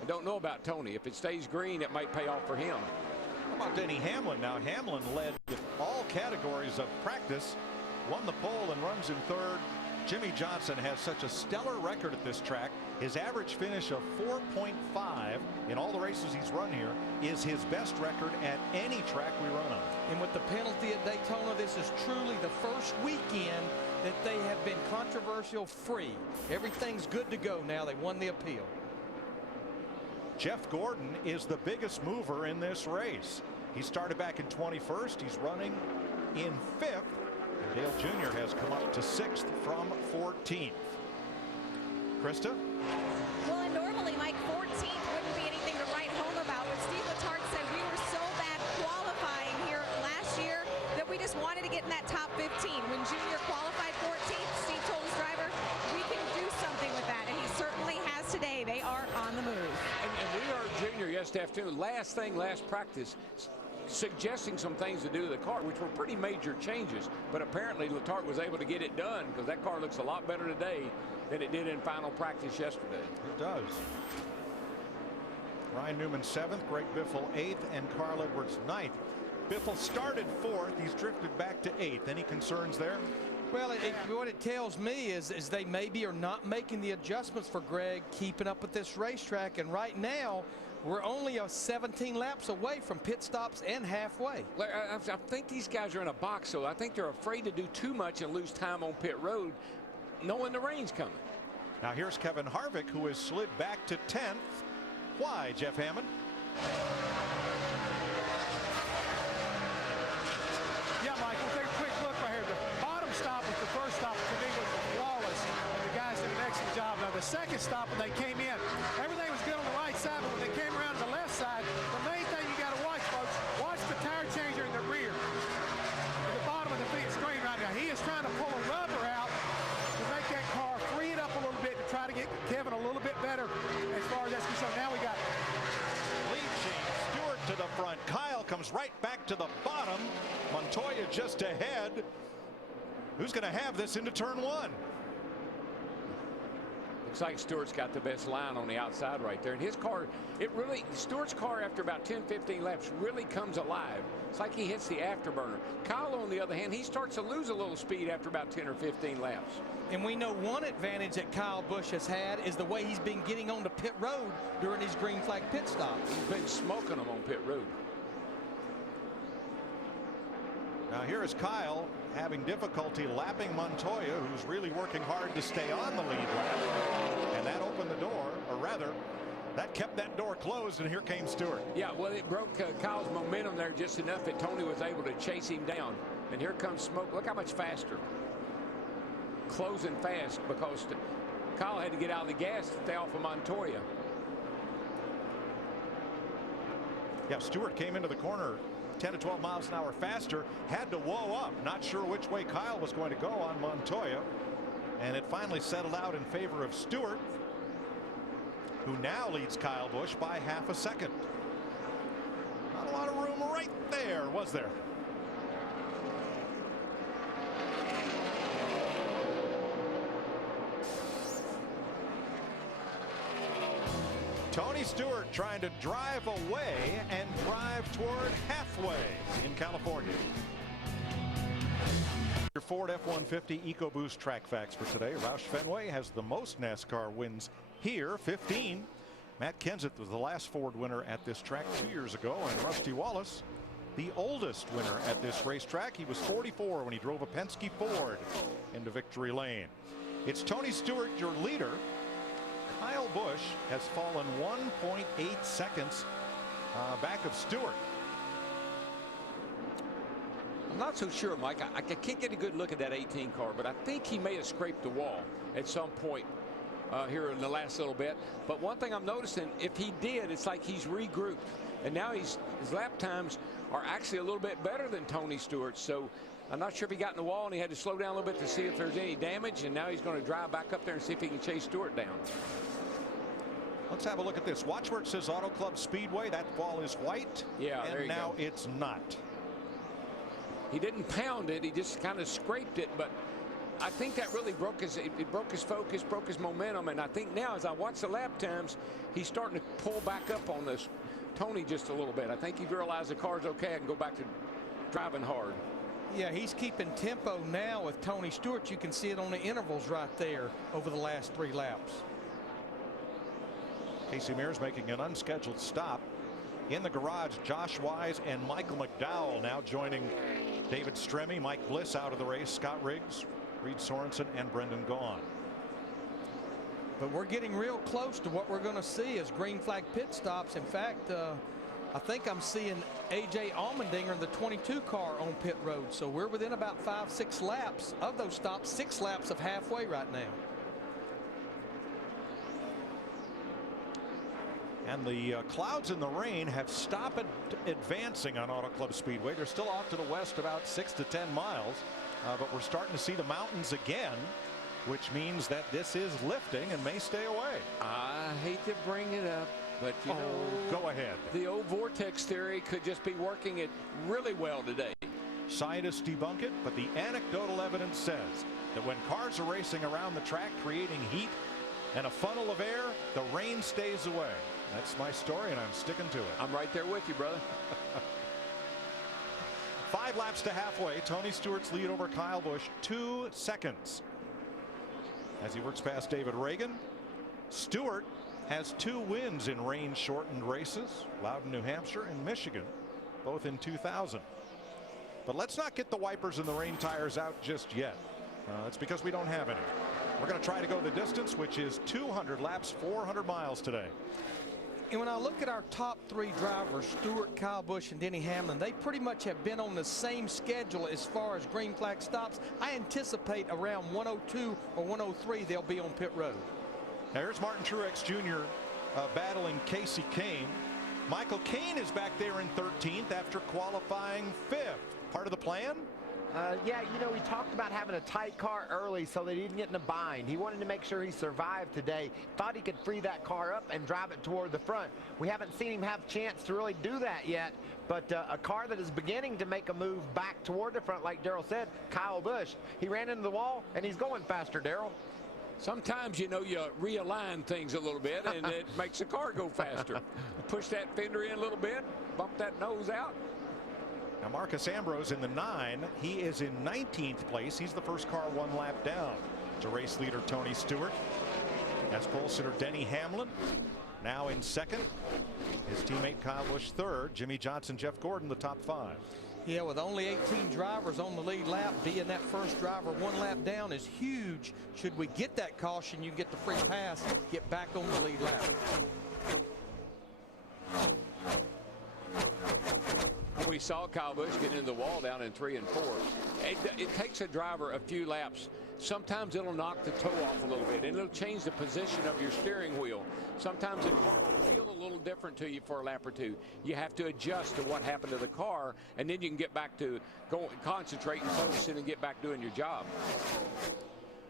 I don't know about Tony. If it stays green, it might pay off for him. How about Denny Hamlin? Now Hamlin led all categories of practice, won the pole and runs in 3rd. Jimmy Johnson has such a stellar record at this track. His average finish of 4.5 in all the races he's run here is his best record at any track we run on. And with the penalty at Daytona, this is truly the first weekend that they have been controversial free. Everything's good to go now. They won the appeal. Jeff Gordon is the biggest mover in this race. He started back in 21st. He's running in 5th. Dale Jr. has come up to 6th from 14th. Krista? Well, and normally, Mike, 14th wouldn't be anything to write home about. But Steve Letarte said we were so bad qualifying here last year that we just wanted to get in that top 15. When Junior qualified 14th, Steve told his driver, we can do something with that, and he certainly has today. They are on the move. And we heard Junior yesterday afternoon, last practice, suggesting some things to do to the car, which were pretty major changes. But apparently Letarte was able to get it done, because that car looks a lot better today than it did in final practice yesterday. It does. Ryan Newman 7th, Greg Biffle 8th, and Carl Edwards 9th. Biffle started 4th. He's drifted back to 8th. Any concerns there? Well, what it tells me is they maybe are not making the adjustments for Greg keeping up with this racetrack. And right now, we're only 17 laps away from pit stops and halfway. I think these guys are in a box, so I think they're afraid to do too much and lose time on pit road, knowing the rain's coming. Now here's Kevin Harvick, who has slid back to 10th. Why, Jeff Hammond? Yeah, Mike, we'll take a quick look right here. The bottom stop was the first stop for me was flawless, and the guys did an excellent job. Now, the second stop when they came in, everything was good on the right side, but when they came around to the left side, the main thing you got to watch, folks, watch the tire changer in the rear. At the bottom of the screen right now, he is trying to pull a rubber out to make that car free it up a little bit to try to get Kevin a little bit better as far as that's concerned. Now we got Lead change. Stewart to the front. Kyle comes right back to the bottom. Montoya just ahead. Who's going to have this into turn 1? Looks like Stewart's got the best line on the outside right there. And his car, Stewart's car after about 10, 15 laps really comes alive. It's like he hits the afterburner. Kyle, on the other hand, he starts to lose a little speed after about 10 or 15 laps. And we know one advantage that Kyle Busch has had is the way he's been getting on the pit road during his green flag pit stops. He's been smoking them on pit road. Now here is Kyle having difficulty lapping Montoya, who's really working hard to stay on the lead lap. And that opened the door, or rather, that kept that door closed, and here came Stewart. Yeah, well, it broke Kyle's momentum there just enough that Tony was able to chase him down. And here comes smoke. Look how much faster. Closing fast because Kyle had to get out of the gas to stay off of Montoya. Yeah, Stewart came into the corner 10 to 12 miles an hour faster, had to whoa up, not sure which way Kyle was going to go on Montoya, and it finally settled out in favor of Stewart, who now leads Kyle Busch by half a second. Not a lot of room right there, was there? Tony Stewart trying to drive away and drive toward halfway in California. Your Ford F-150 EcoBoost track facts for today. Roush Fenway has the most NASCAR wins here, 15. Matt Kenseth was the last Ford winner at this track 2 years ago, and Rusty Wallace, the oldest winner at this racetrack. He was 44 when he drove a Penske Ford into victory lane. It's Tony Stewart, your leader. Kyle Busch has fallen 1.8 seconds back of Stewart. I'm not so sure, Mike. I can't get a good look at that 18 car, but I think he may have scraped the wall at some point here in the last little bit. But one thing I'm noticing, if he did, it's like he's regrouped. And now his lap times are actually a little bit better than Tony Stewart's. So I'm not sure if he got in the wall and he had to slow down a little bit to see if there's any damage. And now he's going to drive back up there and see if he can chase Stewart down. Let's have a look at this. Watch where it says Auto Club Speedway. That ball is white. Yeah, and there you now go. it's not. He didn't pound it. He just kind of scraped it. But I think that really broke his focus, broke his momentum. And I think now, as I watch the lap times, he's starting to pull back up on this Tony just a little bit. I think he realized the car's okay and go back to driving hard. Yeah, he's keeping tempo now with Tony Stewart. You can see it on the intervals right there over the last 3 laps. Casey Mears making an unscheduled stop in the garage. Josh Wise and Michael McDowell now joining David Stremme, Mike Bliss out of the race, Scott Riggs, Reed Sorensen, and Brendan Gaughan. But we're getting real close to what we're going to see as green flag pit stops. In fact, I think I'm seeing A.J. Allmendinger in the 22 car on pit road. So we're within about 5-6 laps of those stops, 6 laps of halfway right now. And the clouds and the rain have stopped advancing on Auto Club Speedway. They're still off to the west about 6 to 10 miles. But we're starting to see the mountains again, which means that this is lifting and may stay away. I hate to bring it up, but you know, go ahead. The old vortex theory could just be working it really well today. Scientists debunk it, but the anecdotal evidence says that when cars are racing around the track creating heat and a funnel of air, the rain stays away. That's my story, and I'm sticking to it. I'm right there with you, brother. 5 laps to halfway. Tony Stewart's lead over Kyle Busch, 2 seconds. As he works past David Reagan, Stewart has 2 wins in rain-shortened races, Loudon, New Hampshire, and Michigan, both in 2000. But let's not get the wipers and the rain tires out just yet. That's because we don't have any. We're going to try to go the distance, which is 200 laps, 400 miles today. And when I look at our top 3 drivers, Stewart, Kyle Busch, and Denny Hamlin, they pretty much have been on the same schedule as far as green flag stops. I anticipate around 102 or 103 they'll be on pit road. Now here's Martin Truex Jr. Battling Casey Kane. Michael Caine is back there in 13th after qualifying 5th. Part of the plan? Yeah, you know, he talked about having a tight car early so that he didn't get in a bind. He wanted to make sure he survived today. Thought he could free that car up and drive it toward the front. We haven't seen him have a chance to really do that yet, but a car that is beginning to make a move back toward the front, like Darrell said, Kyle Busch. He ran into the wall, and he's going faster, Darrell. Sometimes, you know, you realign things a little bit, and it makes the car go faster. Push that fender in a little bit, bump that nose out. Now Marcus Ambrose in the 9. He is in 19th place. He's the first car 1 lap down to race leader Tony Stewart. As pole sitter Denny Hamlin now in 2nd. His teammate Kyle Busch 3rd. Jimmy Johnson, Jeff Gordon the top 5. Yeah, with only 18 drivers on the lead lap, being that first driver 1 lap down is huge. Should we get that caution, you get the free pass, get back on the lead lap. We saw Kyle Busch get into the wall down in 3 and 4. It takes a driver a few laps. Sometimes it'll knock the toe off a little bit, and it'll change the position of your steering wheel. Sometimes it will feel a little different to you for a lap or 2. You have to adjust to what happened to the car, and then you can get back to concentrating, focusing, and get back doing your job.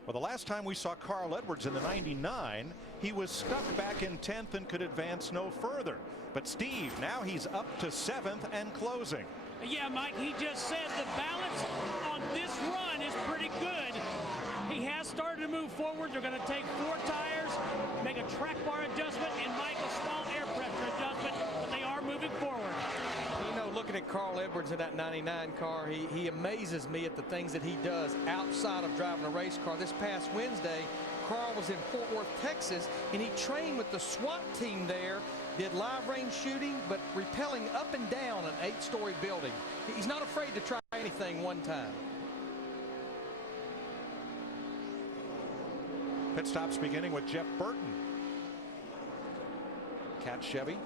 Well, the last time we saw Carl Edwards in the 99, he was stuck back in 10th and could advance no further. But Steve, now he's up to 7th and closing. Yeah, Mike, he just said the balance on this run is pretty good. He has started to move forward. They're going to take 4 tires, make a track bar adjustment, and Mike a small air pressure adjustment, but they are moving forward. You know, looking at Carl Edwards in that 99 car, he amazes me at the things that he does outside of driving a race car. This past Wednesday, Carl was in Fort Worth, Texas, and he trained with the SWAT team there, did live range shooting, but rappelling up and down an 8-story building. He's not afraid to try anything one time. Pit stops beginning with Jeff Burton. Cat Chevy.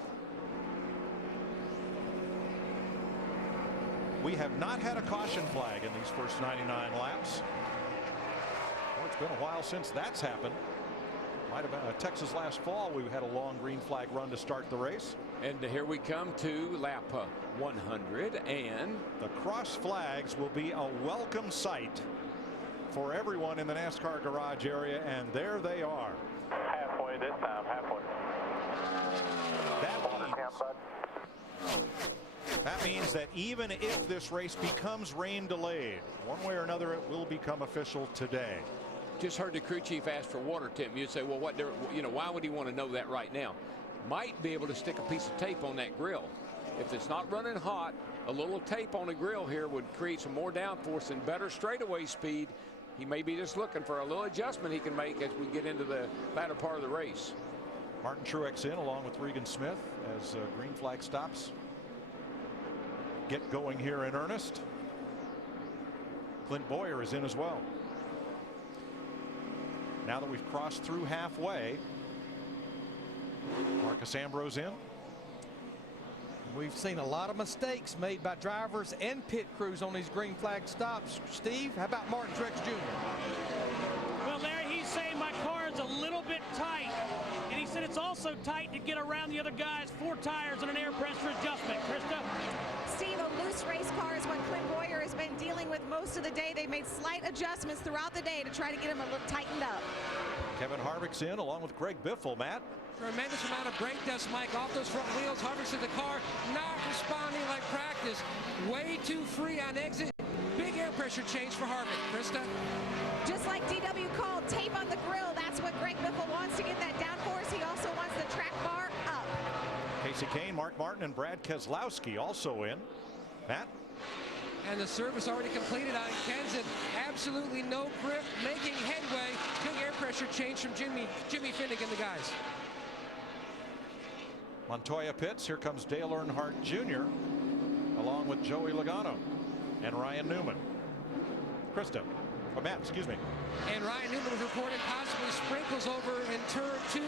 We have not had a caution flag in these first 99 laps. Well, it's been a while since that's happened. Might have been Texas last fall. We had a long green flag run to start the race. And here we come to lap 100, and the cross flags will be a welcome sight for everyone in the NASCAR garage area, and there they are. Halfway this time, halfway. That means that even if this race becomes rain delayed, one way or another, it will become official today. Just heard the crew chief ask for water temp. You'd say, well, what, you know, why would he want to know that right now? Might be able to stick a piece of tape on that grill. If it's not running hot, a little tape on the grill here would create some more downforce and better straightaway speed. He may be just looking for a little adjustment he can make as we get into the latter part of the race. Martin Truex in along with Regan Smith as green flag stops get going here in earnest. Clint Boyer is in as well. Now that we've crossed through halfway, Marcus Ambrose in. We've seen a lot of mistakes made by drivers and pit crews on these green flag stops. Steve, how about Martin Truex Jr.? Well, Larry, he's saying my car is a little bit tight, and he said it's also tight to get around the other guys. 4 tires and an air pressure adjustment. Krista? Steve, a loose race car is what Clint Boyer has been dealing with most of the day. They made slight adjustments throughout the day to try to get him a little tightened up. Kevin Harvick's in along with Greg Biffle. Matt? Tremendous amount of brake dust, Mike, off those front wheels. Harvick's in the car, not responding like practice. Way too free on exit. Big air pressure change for Harvick. Krista? Just like DW called, tape on the grill. That's what Greg Biffle wants to get that downforce. He also wants the track bar up. Casey Kane, Mark Martin, and Brad Keselowski also in. Matt? And the service already completed on Kenseth. Absolutely no grip, making headway. Big air pressure change from Jimmy Finnegan, the guys. Montoya pits. Here comes Dale Earnhardt Jr. along with Joey Logano and Ryan Newman. Krista. Oh, Matt, excuse me. And Ryan Newman was reported possibly sprinkles over in turn 2.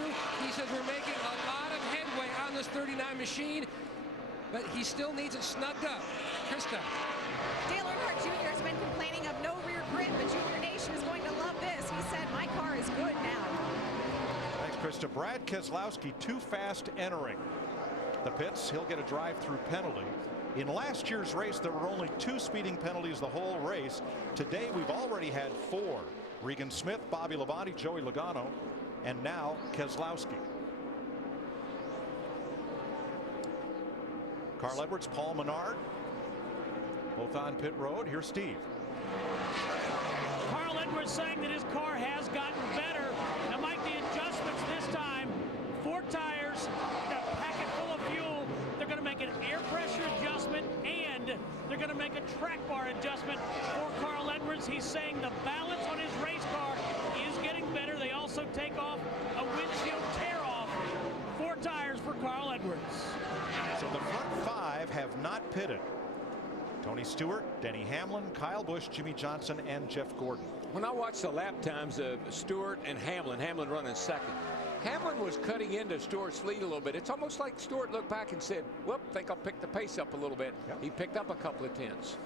He says we're making a lot of headway on this 39 machine, but he still needs it snugged up. Krista. Dale Earnhardt Jr. has been complaining of no rear grip, but Junior Nation is going to love this. He said, my car is good now. Thanks, Krista. Brad Keselowski too fast entering the pits. He'll get a drive-through penalty. In last year's race, there were only 2 speeding penalties the whole race. Today, we've already had 4. Regan Smith, Bobby Labonte, Joey Logano, and now Keselowski. Carl Edwards, Paul Menard, both on pit road. Here's Steve. Carl Edwards saying that his car has gotten better. Now, Mike, the adjustments this time, 4 tires, a packet full of fuel. They're going to make an air pressure adjustment, and they're going to make a track bar adjustment for Carl Edwards. He's saying the balance on his race car is getting better. They also take off a windshield tear off. 4 tires for Carl Edwards. So the front 5 have not pitted. Tony Stewart, Denny Hamlin, Kyle Busch, Jimmy Johnson, and Jeff Gordon. When I watched the lap times of Stewart and Hamlin running second, Hamlin was cutting into Stewart's lead a little bit. It's almost like Stewart looked back and said, whoop, think I'll pick the pace up a little bit. Yep. He picked up a couple of tenths.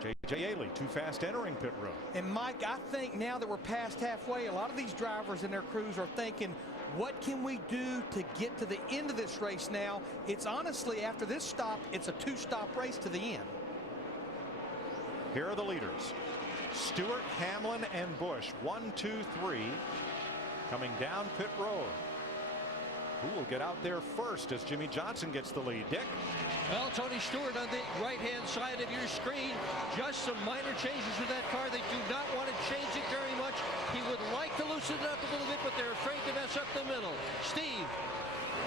J.J. Aley, too fast entering pit road. And Mike, I think now that we're past halfway, a lot of these drivers and their crews are thinking, what can we do to get to the end of this race now? It's honestly, after this stop, it's a 2-stop race to the end. Here are the leaders. Stewart, Hamlin, and Busch. 1, 2, 3. Coming down pit road. Who will get out there first as Jimmy Johnson gets the lead? Dick? Well, Tony Stewart on the right-hand side of your screen. Just some minor changes with that car. They do not want to change it very much. He would like to loosen it up a little bit, but they're afraid to mess up the middle. Steve.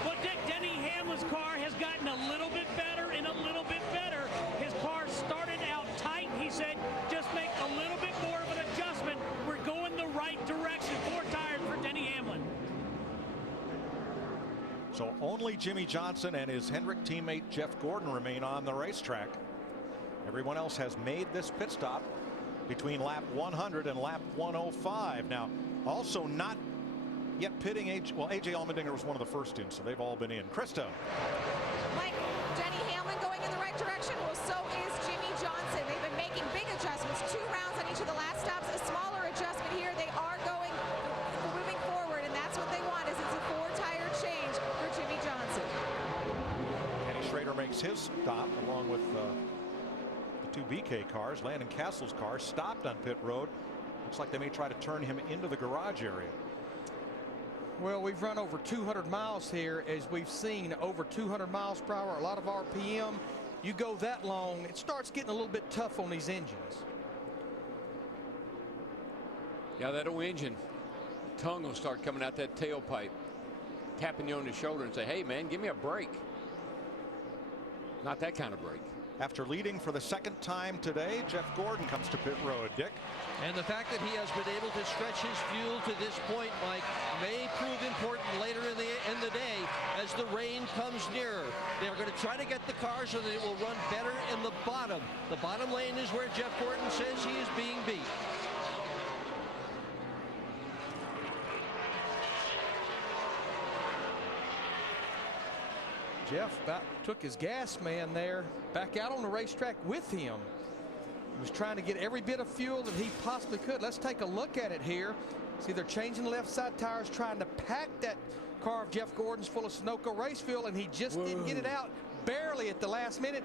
Well, Dick, Denny Hamlin's car has gotten a little bit better and a little bit better. His car started out tight. He said, just make a little bit more of an adjustment. We're going the right direction. 4 tires for Denny Hamlin. So only Jimmy Johnson and his Hendrick teammate Jeff Gordon remain on the racetrack. Everyone else has made this pit stop between lap 100 and lap 105. Now, also not yet pitting AJ Allmendinger was one of the first in, so they've all been in. Krista. Mike, Denny Hamlin going in the right direction. Well, so is Jimmy Johnson. They've been making big adjustments. 2 rounds on each of the last stops. A smaller adjustment here. They are moving forward, and that's what they want. Is it's a 4-tire change for Jimmy Johnson. Kenny Schrader makes his stop along with the 2 BK cars. Landon Castle's car stopped on pit road. Looks like they may try to turn him into the garage area. Well, we've run over 200 miles here, as we've seen over 200 miles per hour, a lot of RPM. You go that long, it starts getting a little bit tough on these engines. Yeah, that old engine tongue will start coming out that tailpipe, tapping you on the shoulder and say, hey, man, give me a break. Not that kind of break. After leading for the 2nd time today, Jeff Gordon comes to pit road. Dick? And the fact that he has been able to stretch his fuel to this point, Mike, may prove important later in the day as the rain comes nearer. They're going to try to get the car so that it will run better in the bottom. The bottom lane is where Jeff Gordon says he is being beat. Jeff about took his gas man there back out on the racetrack with him. He was trying to get every bit of fuel that he possibly could. Let's take a look at it here. See, they're changing the left side tires, trying to pack that car of Jeff Gordon's full of Sunoco race fuel, and he just didn't get it out barely at the last minute.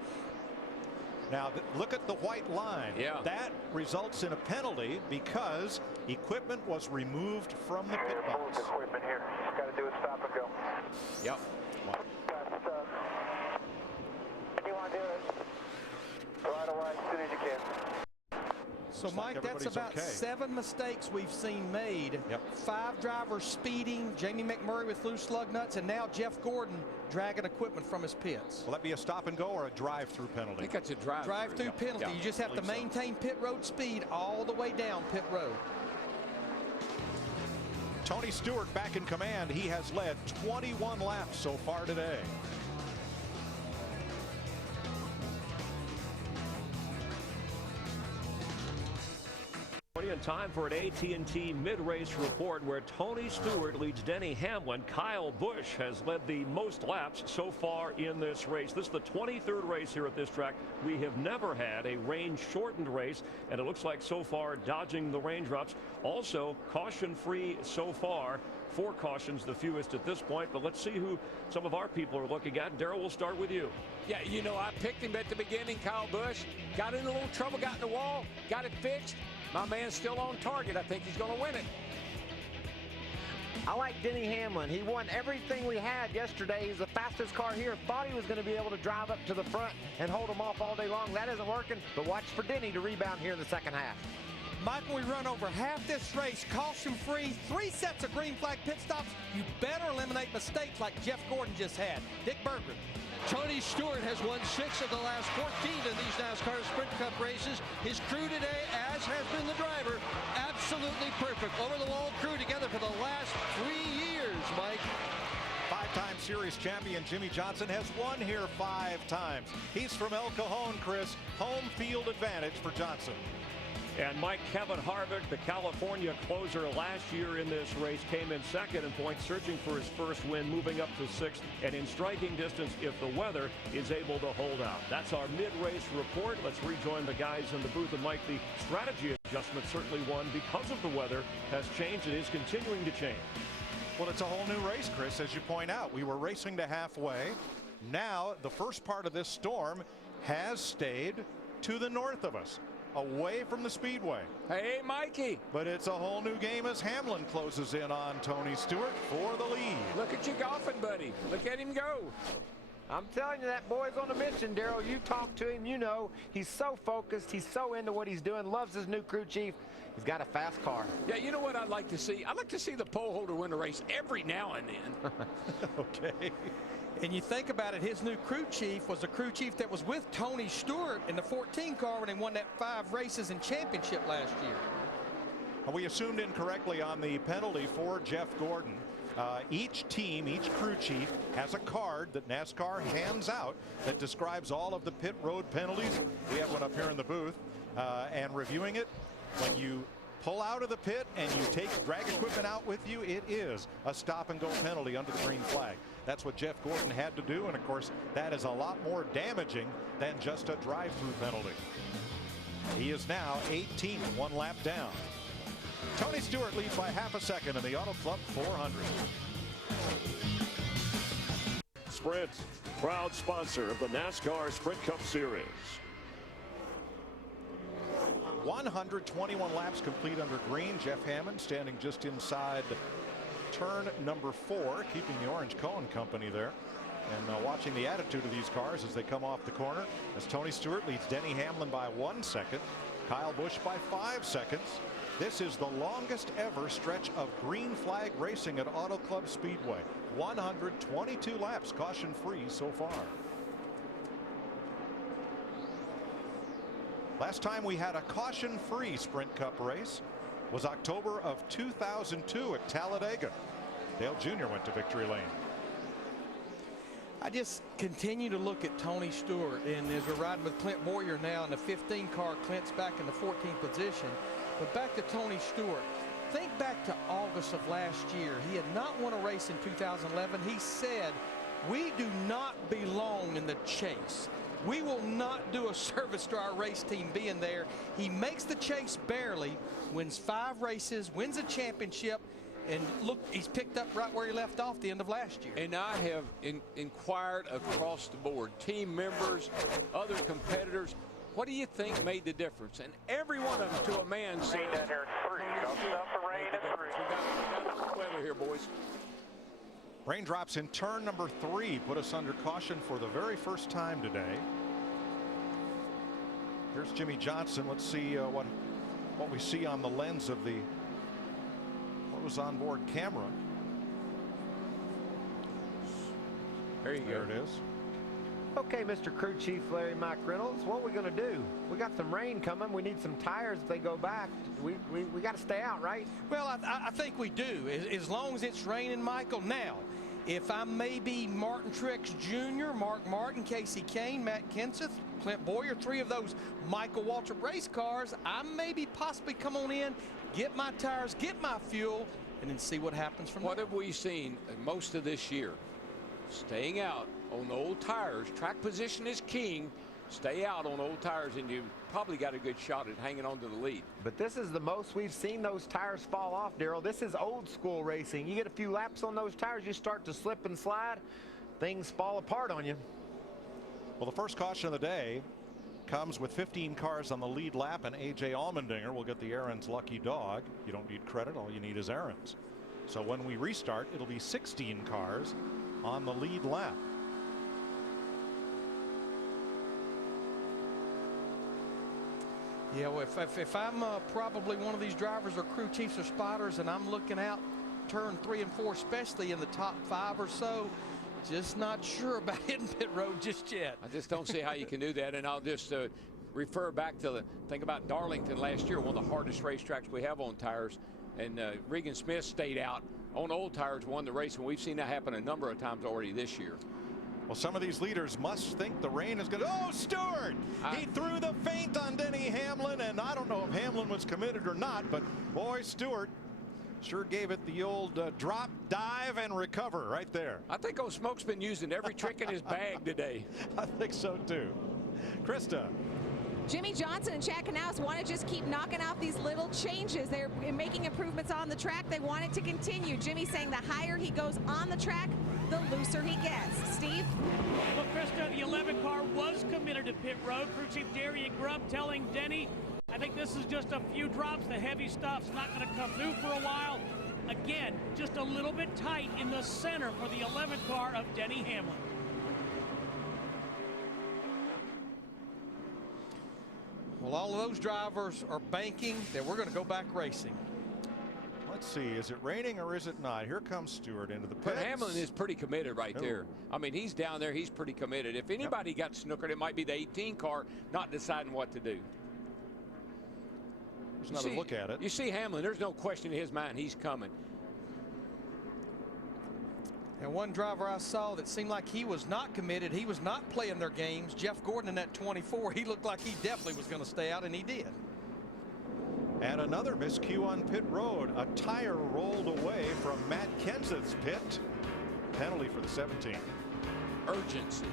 Now look at the white line. Yeah. That results in a penalty because equipment was removed from the pit box. Equipment here. Just got to do a stop and go. Yep. If you want to do it, right away as soon as you can. So, Looks like Mike, that's everybody's about okay. 7 mistakes we've seen made. Yep. 5 drivers speeding, Jamie McMurray with loose lug nuts, and now Jeff Gordon dragging equipment from his pits. Will that be a stop and go or a drive-through I penalty? think that's a Drive-through penalty. Yeah. You just have to maintain pit road speed all the way down pit road. Tony Stewart back in command. He has led 21 laps so far today. In time for an AT&T mid-race report where Tony Stewart leads Denny Hamlin. Kyle Busch has led the most laps so far in this race. This is the 23rd race here at this track. We have never had a range-shortened race, and it looks like so far dodging the raindrops. Also caution-free so far. 4 cautions, the fewest at this point, but let's see who some of our people are looking at. Darrell, we'll start with you. Yeah, you know, I picked him at the beginning, Kyle Busch. Got in a little trouble, got in the wall, got it fixed. My man's still on target. I think he's going to win it. I like Denny Hamlin. He won everything we had yesterday. He's the fastest car here. Thought he was going to be able to drive up to the front and hold him off all day long. That isn't working, but watch for Denny to rebound here in the second half. Mike, when we run over half this race, caution-free, 3 sets of green flag pit stops, you better eliminate mistakes like Jeff Gordon just had. Dick Berggren. Tony Stewart has won 6 of the last 14 in these NASCAR Sprint Cup races. His crew today, as has been the driver, absolutely perfect. Over-the-wall crew together for the last 3 years, Mike. 5-time series champion Jimmy Johnson has won here 5 times. He's from El Cajon, Chris. Home field advantage for Johnson. And Mike, Kevin Harvick, the California closer last year in this race, came in second in points, searching for his first win, moving up to 6th, and in striking distance if the weather is able to hold out. That's our mid-race report. Let's rejoin the guys in the booth. And Mike, the strategy adjustment, certainly one because of the weather, has changed and is continuing to change. Well, it's a whole new race, Chris, as you point out. We were racing to halfway. Now, the first part of this storm has stayed to the north of us, away from the speedway. Hey, Mikey. But it's a whole new game as Hamlin closes in on Tony Stewart for the lead. Look at you golfing, buddy. Look at him go. I'm telling you, that boy's on a mission, Darrell. You talk to him, you know. He's so focused. He's so into what he's doing. Loves his new crew chief. He's got a fast car. Yeah, you know what I'd like to see? I'd like to see the pole holder win a race every now and then. Okay. And you think about it, his new crew chief was the crew chief that was with Tony Stewart in the 14 car when they won that 5 races and championship last year. We assumed incorrectly on the penalty for Jeff Gordon. Each team, each crew chief has a card that NASCAR hands out that describes all of the pit road penalties. We have one up here in the booth. And reviewing it, when you pull out of the pit and you take drag equipment out with you, it is a stop and go penalty under the green flag. That's what Jeff Gordon had to do, and of course that is a lot more damaging than just a drive-through penalty. He is now 18th, 1 lap down. Tony Stewart leads by half a second in the Auto Club 400. Sprint, proud sponsor of the NASCAR Sprint Cup Series. 121 laps complete under green. Jeff Hammond standing just inside turn number 4, keeping the Orange Cohen Company there. And watching the attitude of these cars as they come off the corner, as Tony Stewart leads Denny Hamlin by 1 second, Kyle Busch by 5 seconds. This is the longest ever stretch of green flag racing at Auto Club Speedway. 122 laps caution free so far. Last time we had a caution-free Sprint Cup race was October of 2002 at Talladega. Dale Jr. went to victory lane. I just continue to look at Tony Stewart, and as we're riding with Clint Boyer now in the 15 car, Clint's back in the 14th position. But back to Tony Stewart. Think back to August of last year. He had not won a race in 2011. He said, "We do not belong in the chase. We will not do a service to our race team being there." He makes the chase barely, wins 5 races, wins a championship, And look, he's picked up right where he left off the end of last year. And I have inquired across the board, team members, other competitors, what do you think made the difference? And every one of them, to a man, said, Rain down here at 3. Don't stop the rain at 3. We got weather here, boys. Raindrops in turn number 3 put us under caution for the very first time today. Here's Jimmie Johnson. Let's see what we see on the lens of the what was on board camera. There you go. There it is. Okay, Mr. Crew Chief Larry McReynolds, what are we going to do? We got some rain coming. We need some tires if they go back. We got to stay out, right? Well, I think we do, as long as it's raining, Michael. Now, if I'm maybe Martin Truex Jr., Mark Martin, Casey Kane, Matt Kenseth, Clint Boyer, 3 of those Michael Waltrip race cars, I maybe possibly come on in, get my tires, get my fuel, and then see what happens from there. What have we seen most of this year? Staying out on the old tires. Track position is king. Stay out on old tires, and you probably got a good shot at hanging on to the lead. But this is the most we've seen those tires fall off, Darrell. This is old school racing. You get a few laps on those tires, you start to slip and slide, things fall apart on you. Well, the first caution of the day comes with 15 cars on the lead lap, and A.J. Allmendinger will get the Aaron's lucky dog. You don't need credit. All you need is Aaron's. So when we restart, it'll be 16 cars on the lead lap. Yeah, well, if I'm probably one of these drivers or crew chiefs or spotters, and I'm looking out turn 3 and 4, especially in the top 5 or so, just not sure about hitting pit road just yet. I just don't see how you can do that. And I'll just refer back to the thing about Darlington last year, one of the hardest racetracks we have on tires. And Regan Smith stayed out on old tires, won the race, and we've seen that happen a number of times already this year. Well, some of these leaders must think the rain is going to. Oh, Stewart! He threw the feint on Denny Hamlin, and I don't know if Hamlin was committed or not, but boy, Stewart sure gave it the old drop, dive, and recover right there. I think old Smoke's been using every trick in his bag today. I think so too. Krista. Jimmie Johnson and Chad Knaus want to just keep knocking out these little changes. They're making improvements on the track. They want it to continue. Jimmie saying the higher he goes on the track, the looser he gets. Steve? Well, Krista, the 11 car was committed to pit road. Crew Chief Darian Grubb telling Denny, I think this is just a few drops. The heavy stuff's not going to come through for a while. Again, just a little bit tight in the center for the 11 car of Denny Hamlin. Well, all of those drivers are banking that we're going to go back racing. Let's see, is it raining or is it not? Here comes Stewart into the pits. But Hamlin is pretty committed right there. I mean, he's down there, he's pretty committed. If anybody got snookered, it might be the 18 car not deciding what to do. There's another look at it. You see Hamlin, there's no question in his mind he's coming. And one driver I saw that seemed like he was not committed, he was not playing their games, Jeff Gordon in that 24, he looked like he definitely was going to stay out, and he did. And another miscue on pit road. A tire rolled away from Matt Kenseth's pit. Penalty for the 17. Urgency.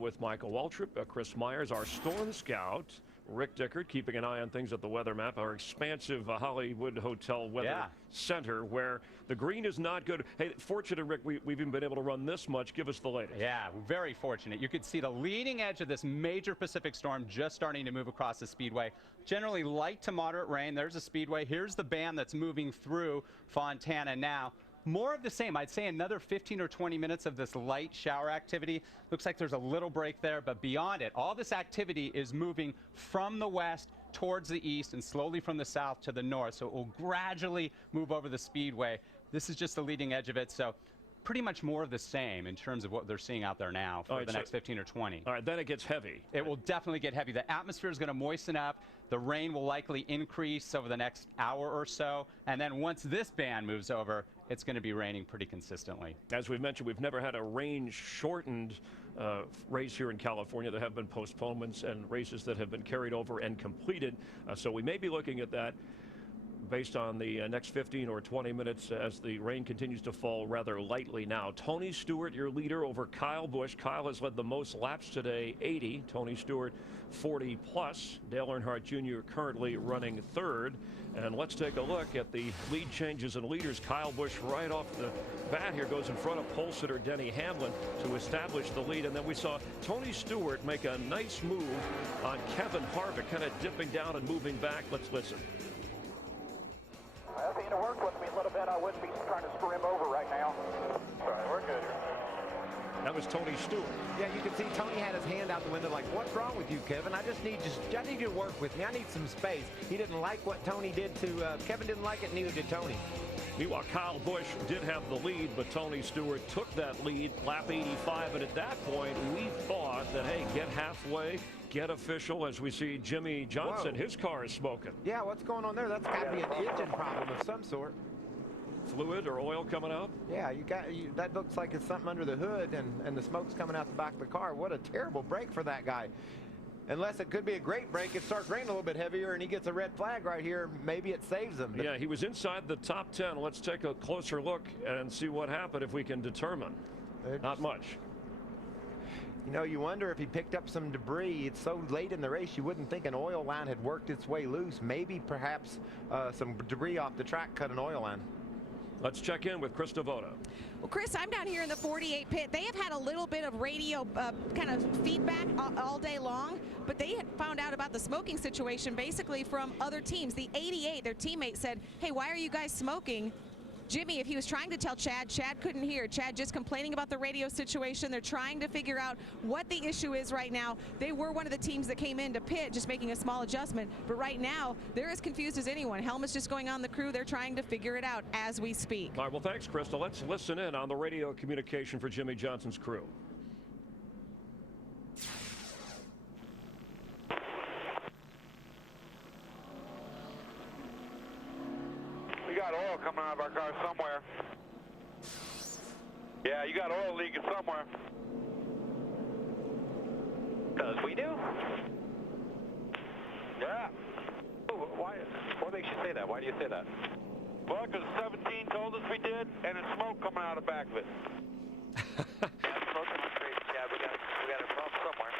With Michael Waltrip, Chris Myers, our storm scout, Rick Dickert, keeping an eye on things at the weather map, our expansive Hollywood Hotel Weather Center, where the green is not good. Hey, fortunate, Rick, we've even been able to run this much. Give us the latest. Yeah, very fortunate. You could see the leading edge of this major Pacific storm just starting to move across the speedway. Generally light to moderate rain. There's a speedway. Here's the band that's moving through Fontana now. More of the same. I'd say another 15 or 20 minutes of this light shower activity. Looks like there's a little break there, but beyond it, all this activity is moving from the west towards the east and slowly from the south to the north. So it will gradually move over the speedway. This is just the leading edge of it. So pretty much more of the same in terms of what they're seeing out there now for the next 15 or 20. All right, then it gets heavy. It will definitely get heavy. The atmosphere is going to moisten up. The rain will likely increase over the next hour or so. And then once this band moves over, it's going to be raining pretty consistently. As we've mentioned, we've never had a rain-shortened race here in California. There have been postponements and races that have been carried over and completed. So we may be looking at that. based on the next 15 or 20 minutes as the rain continues to fall rather lightly now. Tony Stewart, your leader over Kyle Busch. Kyle has led the most laps today, 80. Tony Stewart, 40 plus. Dale Earnhardt Jr. currently running third. And let's take a look at the lead changes and leaders. Kyle Busch right off the bat here goes in front of pole sitter Denny Hamlin to establish the lead. And then we saw Tony Stewart make a nice move on Kevin Harvick, kind of dipping down and moving back. Let's listen. If he'd have worked with me a little bit, I wouldn't be trying to screw him over right now. All right, we're good. That was Tony Stewart. Yeah, you can see Tony had his hand out the window like, what's wrong with you, Kevin? I need you to work with me. I need some space. He didn't like what Tony did to Kevin. Didn't like it, neither did Tony. Meanwhile, Kyle Busch did have the lead, but Tony Stewart took that lead, lap 85. And at that point, we thought that, hey, get halfway, get official, as we see Jimmy Johnson. Whoa. His car is smoking. Yeah, what's going on there? That's got to be an engine problem of some sort. Fluid or oil coming out? Yeah, that looks like it's something under the hood, and the smoke's coming out the back of the car. What a terrible break for that guy. Unless it could be a great break, it starts raining a little bit heavier and he gets a red flag right here. Maybe it saves him. Yeah, he was inside the top 10. Let's take a closer look and see what happened if we can determine. Not much. You know, you wonder if he picked up some debris. It's so late in the race, you wouldn't think an oil line had worked its way loose. Maybe perhaps some debris off the track cut an oil line. Let's check in with Chris Devoto. Well, Chris, I'm down here in the 48 pit. They have had a little bit of radio kind of feedback all day long, but they had found out about the smoking situation basically from other teams. The 88, their teammate said, hey, why are you guys smoking? Jimmy, if he was trying to tell Chad, Chad couldn't hear. Chad just complaining about the radio situation. They're trying to figure out what the issue is right now. They were one of the teams that came in to pit, just making a small adjustment. But right now, they're as confused as anyone. Helmut's just going on the crew. They're trying to figure it out as we speak. All right, well, thanks, Crystal. Let's listen in on the radio communication for Jimmy Johnson's crew. We got oil coming out of our car somewhere. Yeah, you got oil leaking somewhere. Because we do? Yeah. Why? What makes you say that? Why do you say that? Well, because 17 told us we did, and there's smoke coming out of the back of it. Yeah, smoke in the street. Yeah, we got a problem somewhere.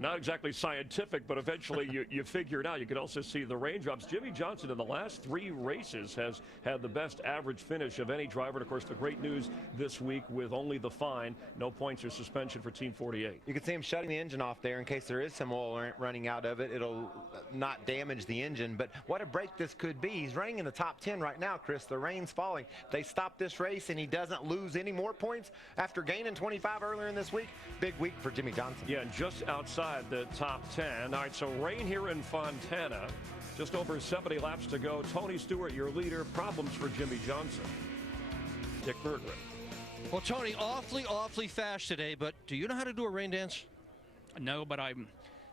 Not exactly scientific, but eventually you figure it out. You can also see the raindrops. Jimmy Johnson in the last 3 races has had the best average finish of any driver. And of course, the great news this week with only the fine, no points or suspension for Team 48. You can see him shutting the engine off there in case there is some oil running out of it. It'll not damage the engine, but what a break this could be. He's running in the top 10 right now, Chris. The rain's falling. They stop this race and he doesn't lose any more points after gaining 25 earlier in this week. Big week for Jimmy Johnson. Yeah, and just outside the top 10. All right, so rain here in Fontana. Just over 70 laps to go. Tony Stewart, your leader. Problems for Jimmy Johnson. Dick Berggren. Well, Tony, awfully fast today, but do you know how to do a rain dance? No, but I'm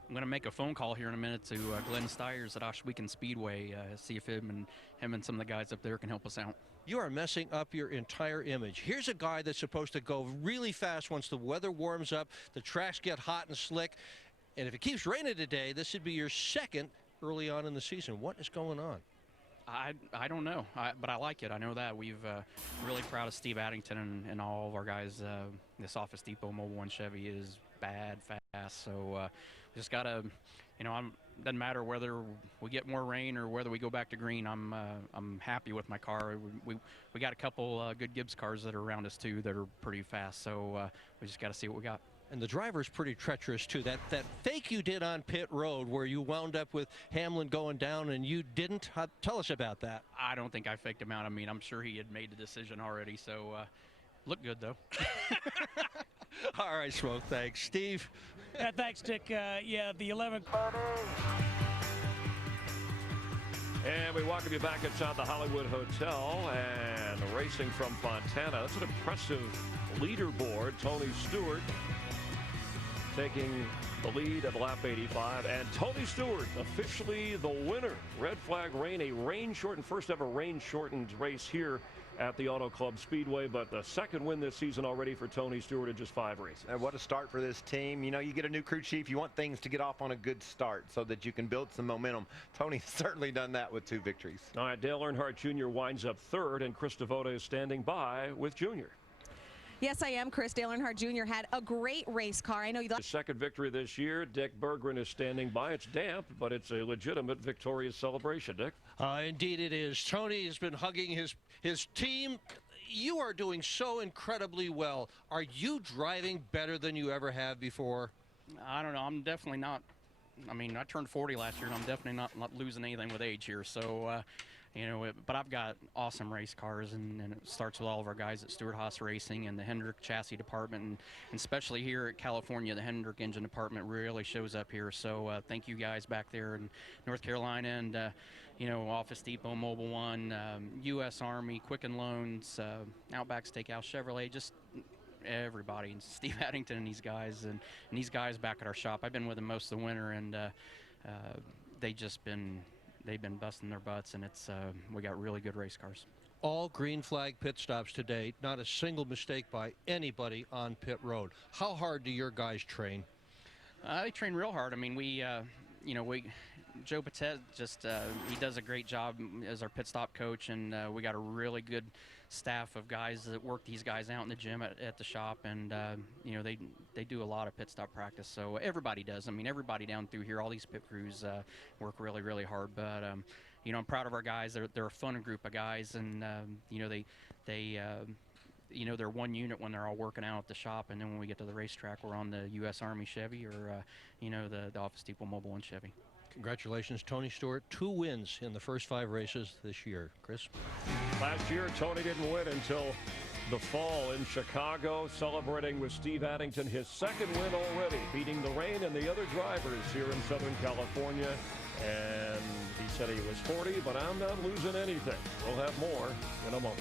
going to make a phone call here in a minute to Glenn Stiers at Oshweekend Speedway, see if him and some of the guys up there can help us out. You are messing up your entire image. Here's a guy that's supposed to go really fast once the weather warms up, the tracks get hot and slick, and if it keeps raining today, this should be your second early on in the season. What is going on? I don't know, but I like it. I know that. We've really proud of Steve Addington and all of our guys. This Office Depot Mobile One Chevy is bad fast, so we just got to, you know, doesn't matter whether we get more rain or whether we go back to green. I'm happy with my car. We got a couple good Gibbs cars that are around us too that are pretty fast, so we just got to see what we got. And the driver's pretty treacherous too. That fake you did on pit road where you wound up with Hamlin going down and you didn't. Tell us about that. I don't think I faked him out. I mean, I'm sure he had made the decision already. So look good though. All right, Smoke. Thanks, Steve. Yeah, thanks, Dick. Yeah, the 11th. And we welcome you back inside the Hollywood Hotel and racing from Fontana. That's an impressive leaderboard. Tony Stewart taking the lead at lap 85, and Tony Stewart officially the winner. Red flag rain, a rain-shortened, first ever rain-shortened race here at the Auto Club Speedway, but the second win this season already for Tony Stewart in just 5 races. And what a start for this team. You know, you get a new crew chief, you want things to get off on a good start so that you can build some momentum. Tony's certainly done that with 2 victories. All right, Dale Earnhardt Jr. winds up 3rd, and Chris Devoto is standing by with Junior. Yes, I am, Chris. Dale Earnhardt Jr. had a great race car. I know you. His second victory this year. Dick Berggren is standing by. It's damp, but it's a legitimate victorious celebration, Dick. Indeed it is. Tony has been hugging his team. You are doing so incredibly well. Are you driving better than you ever have before? I don't know. I'm definitely not. I mean, I turned 40 last year, and I'm definitely not losing anything with age here. So, you know, but I've got awesome race cars, and it starts with all of our guys at Stewart-Haas Racing and the Hendrick chassis department, and especially here at California, the Hendrick engine department really shows up here. So thank you guys back there in North Carolina, and you know, Office Depot, Mobil One, U.S. Army, Quicken Loans, Outback Steakhouse, Chevrolet, just everybody, and Steve Addington and these guys, and these guys back at our shop. I've been with them most of the winter, and they've been busting their butts, and it's we got really good race cars. All green flag pit stops today, not a single mistake by anybody on pit road. How hard do your guys train? They train real hard. I mean, Joe Patet just he does a great job as our pit stop coach, and we got a really good staff of guys that work these guys out in the gym at the shop, and you know, they do a lot of pit stop practice. So everybody does. I mean, everybody down through here, all these pit crews work really, really hard. But you know, I'm proud of our guys. They're a fun group of guys, and you know, you know, they're one unit when they're all working out at the shop, and then when we get to the racetrack, we're on the U.S. Army Chevy or you know, the Office Depot Mobil One Chevy. Congratulations, Tony Stewart. 2 wins in the first 5 races this year. Chris? Last year, Tony didn't win until the fall in Chicago, celebrating with Steve Addington his 2nd win already, beating the rain and the other drivers here in Southern California. And he said he was 40, but I'm not losing anything. We'll have more in a moment.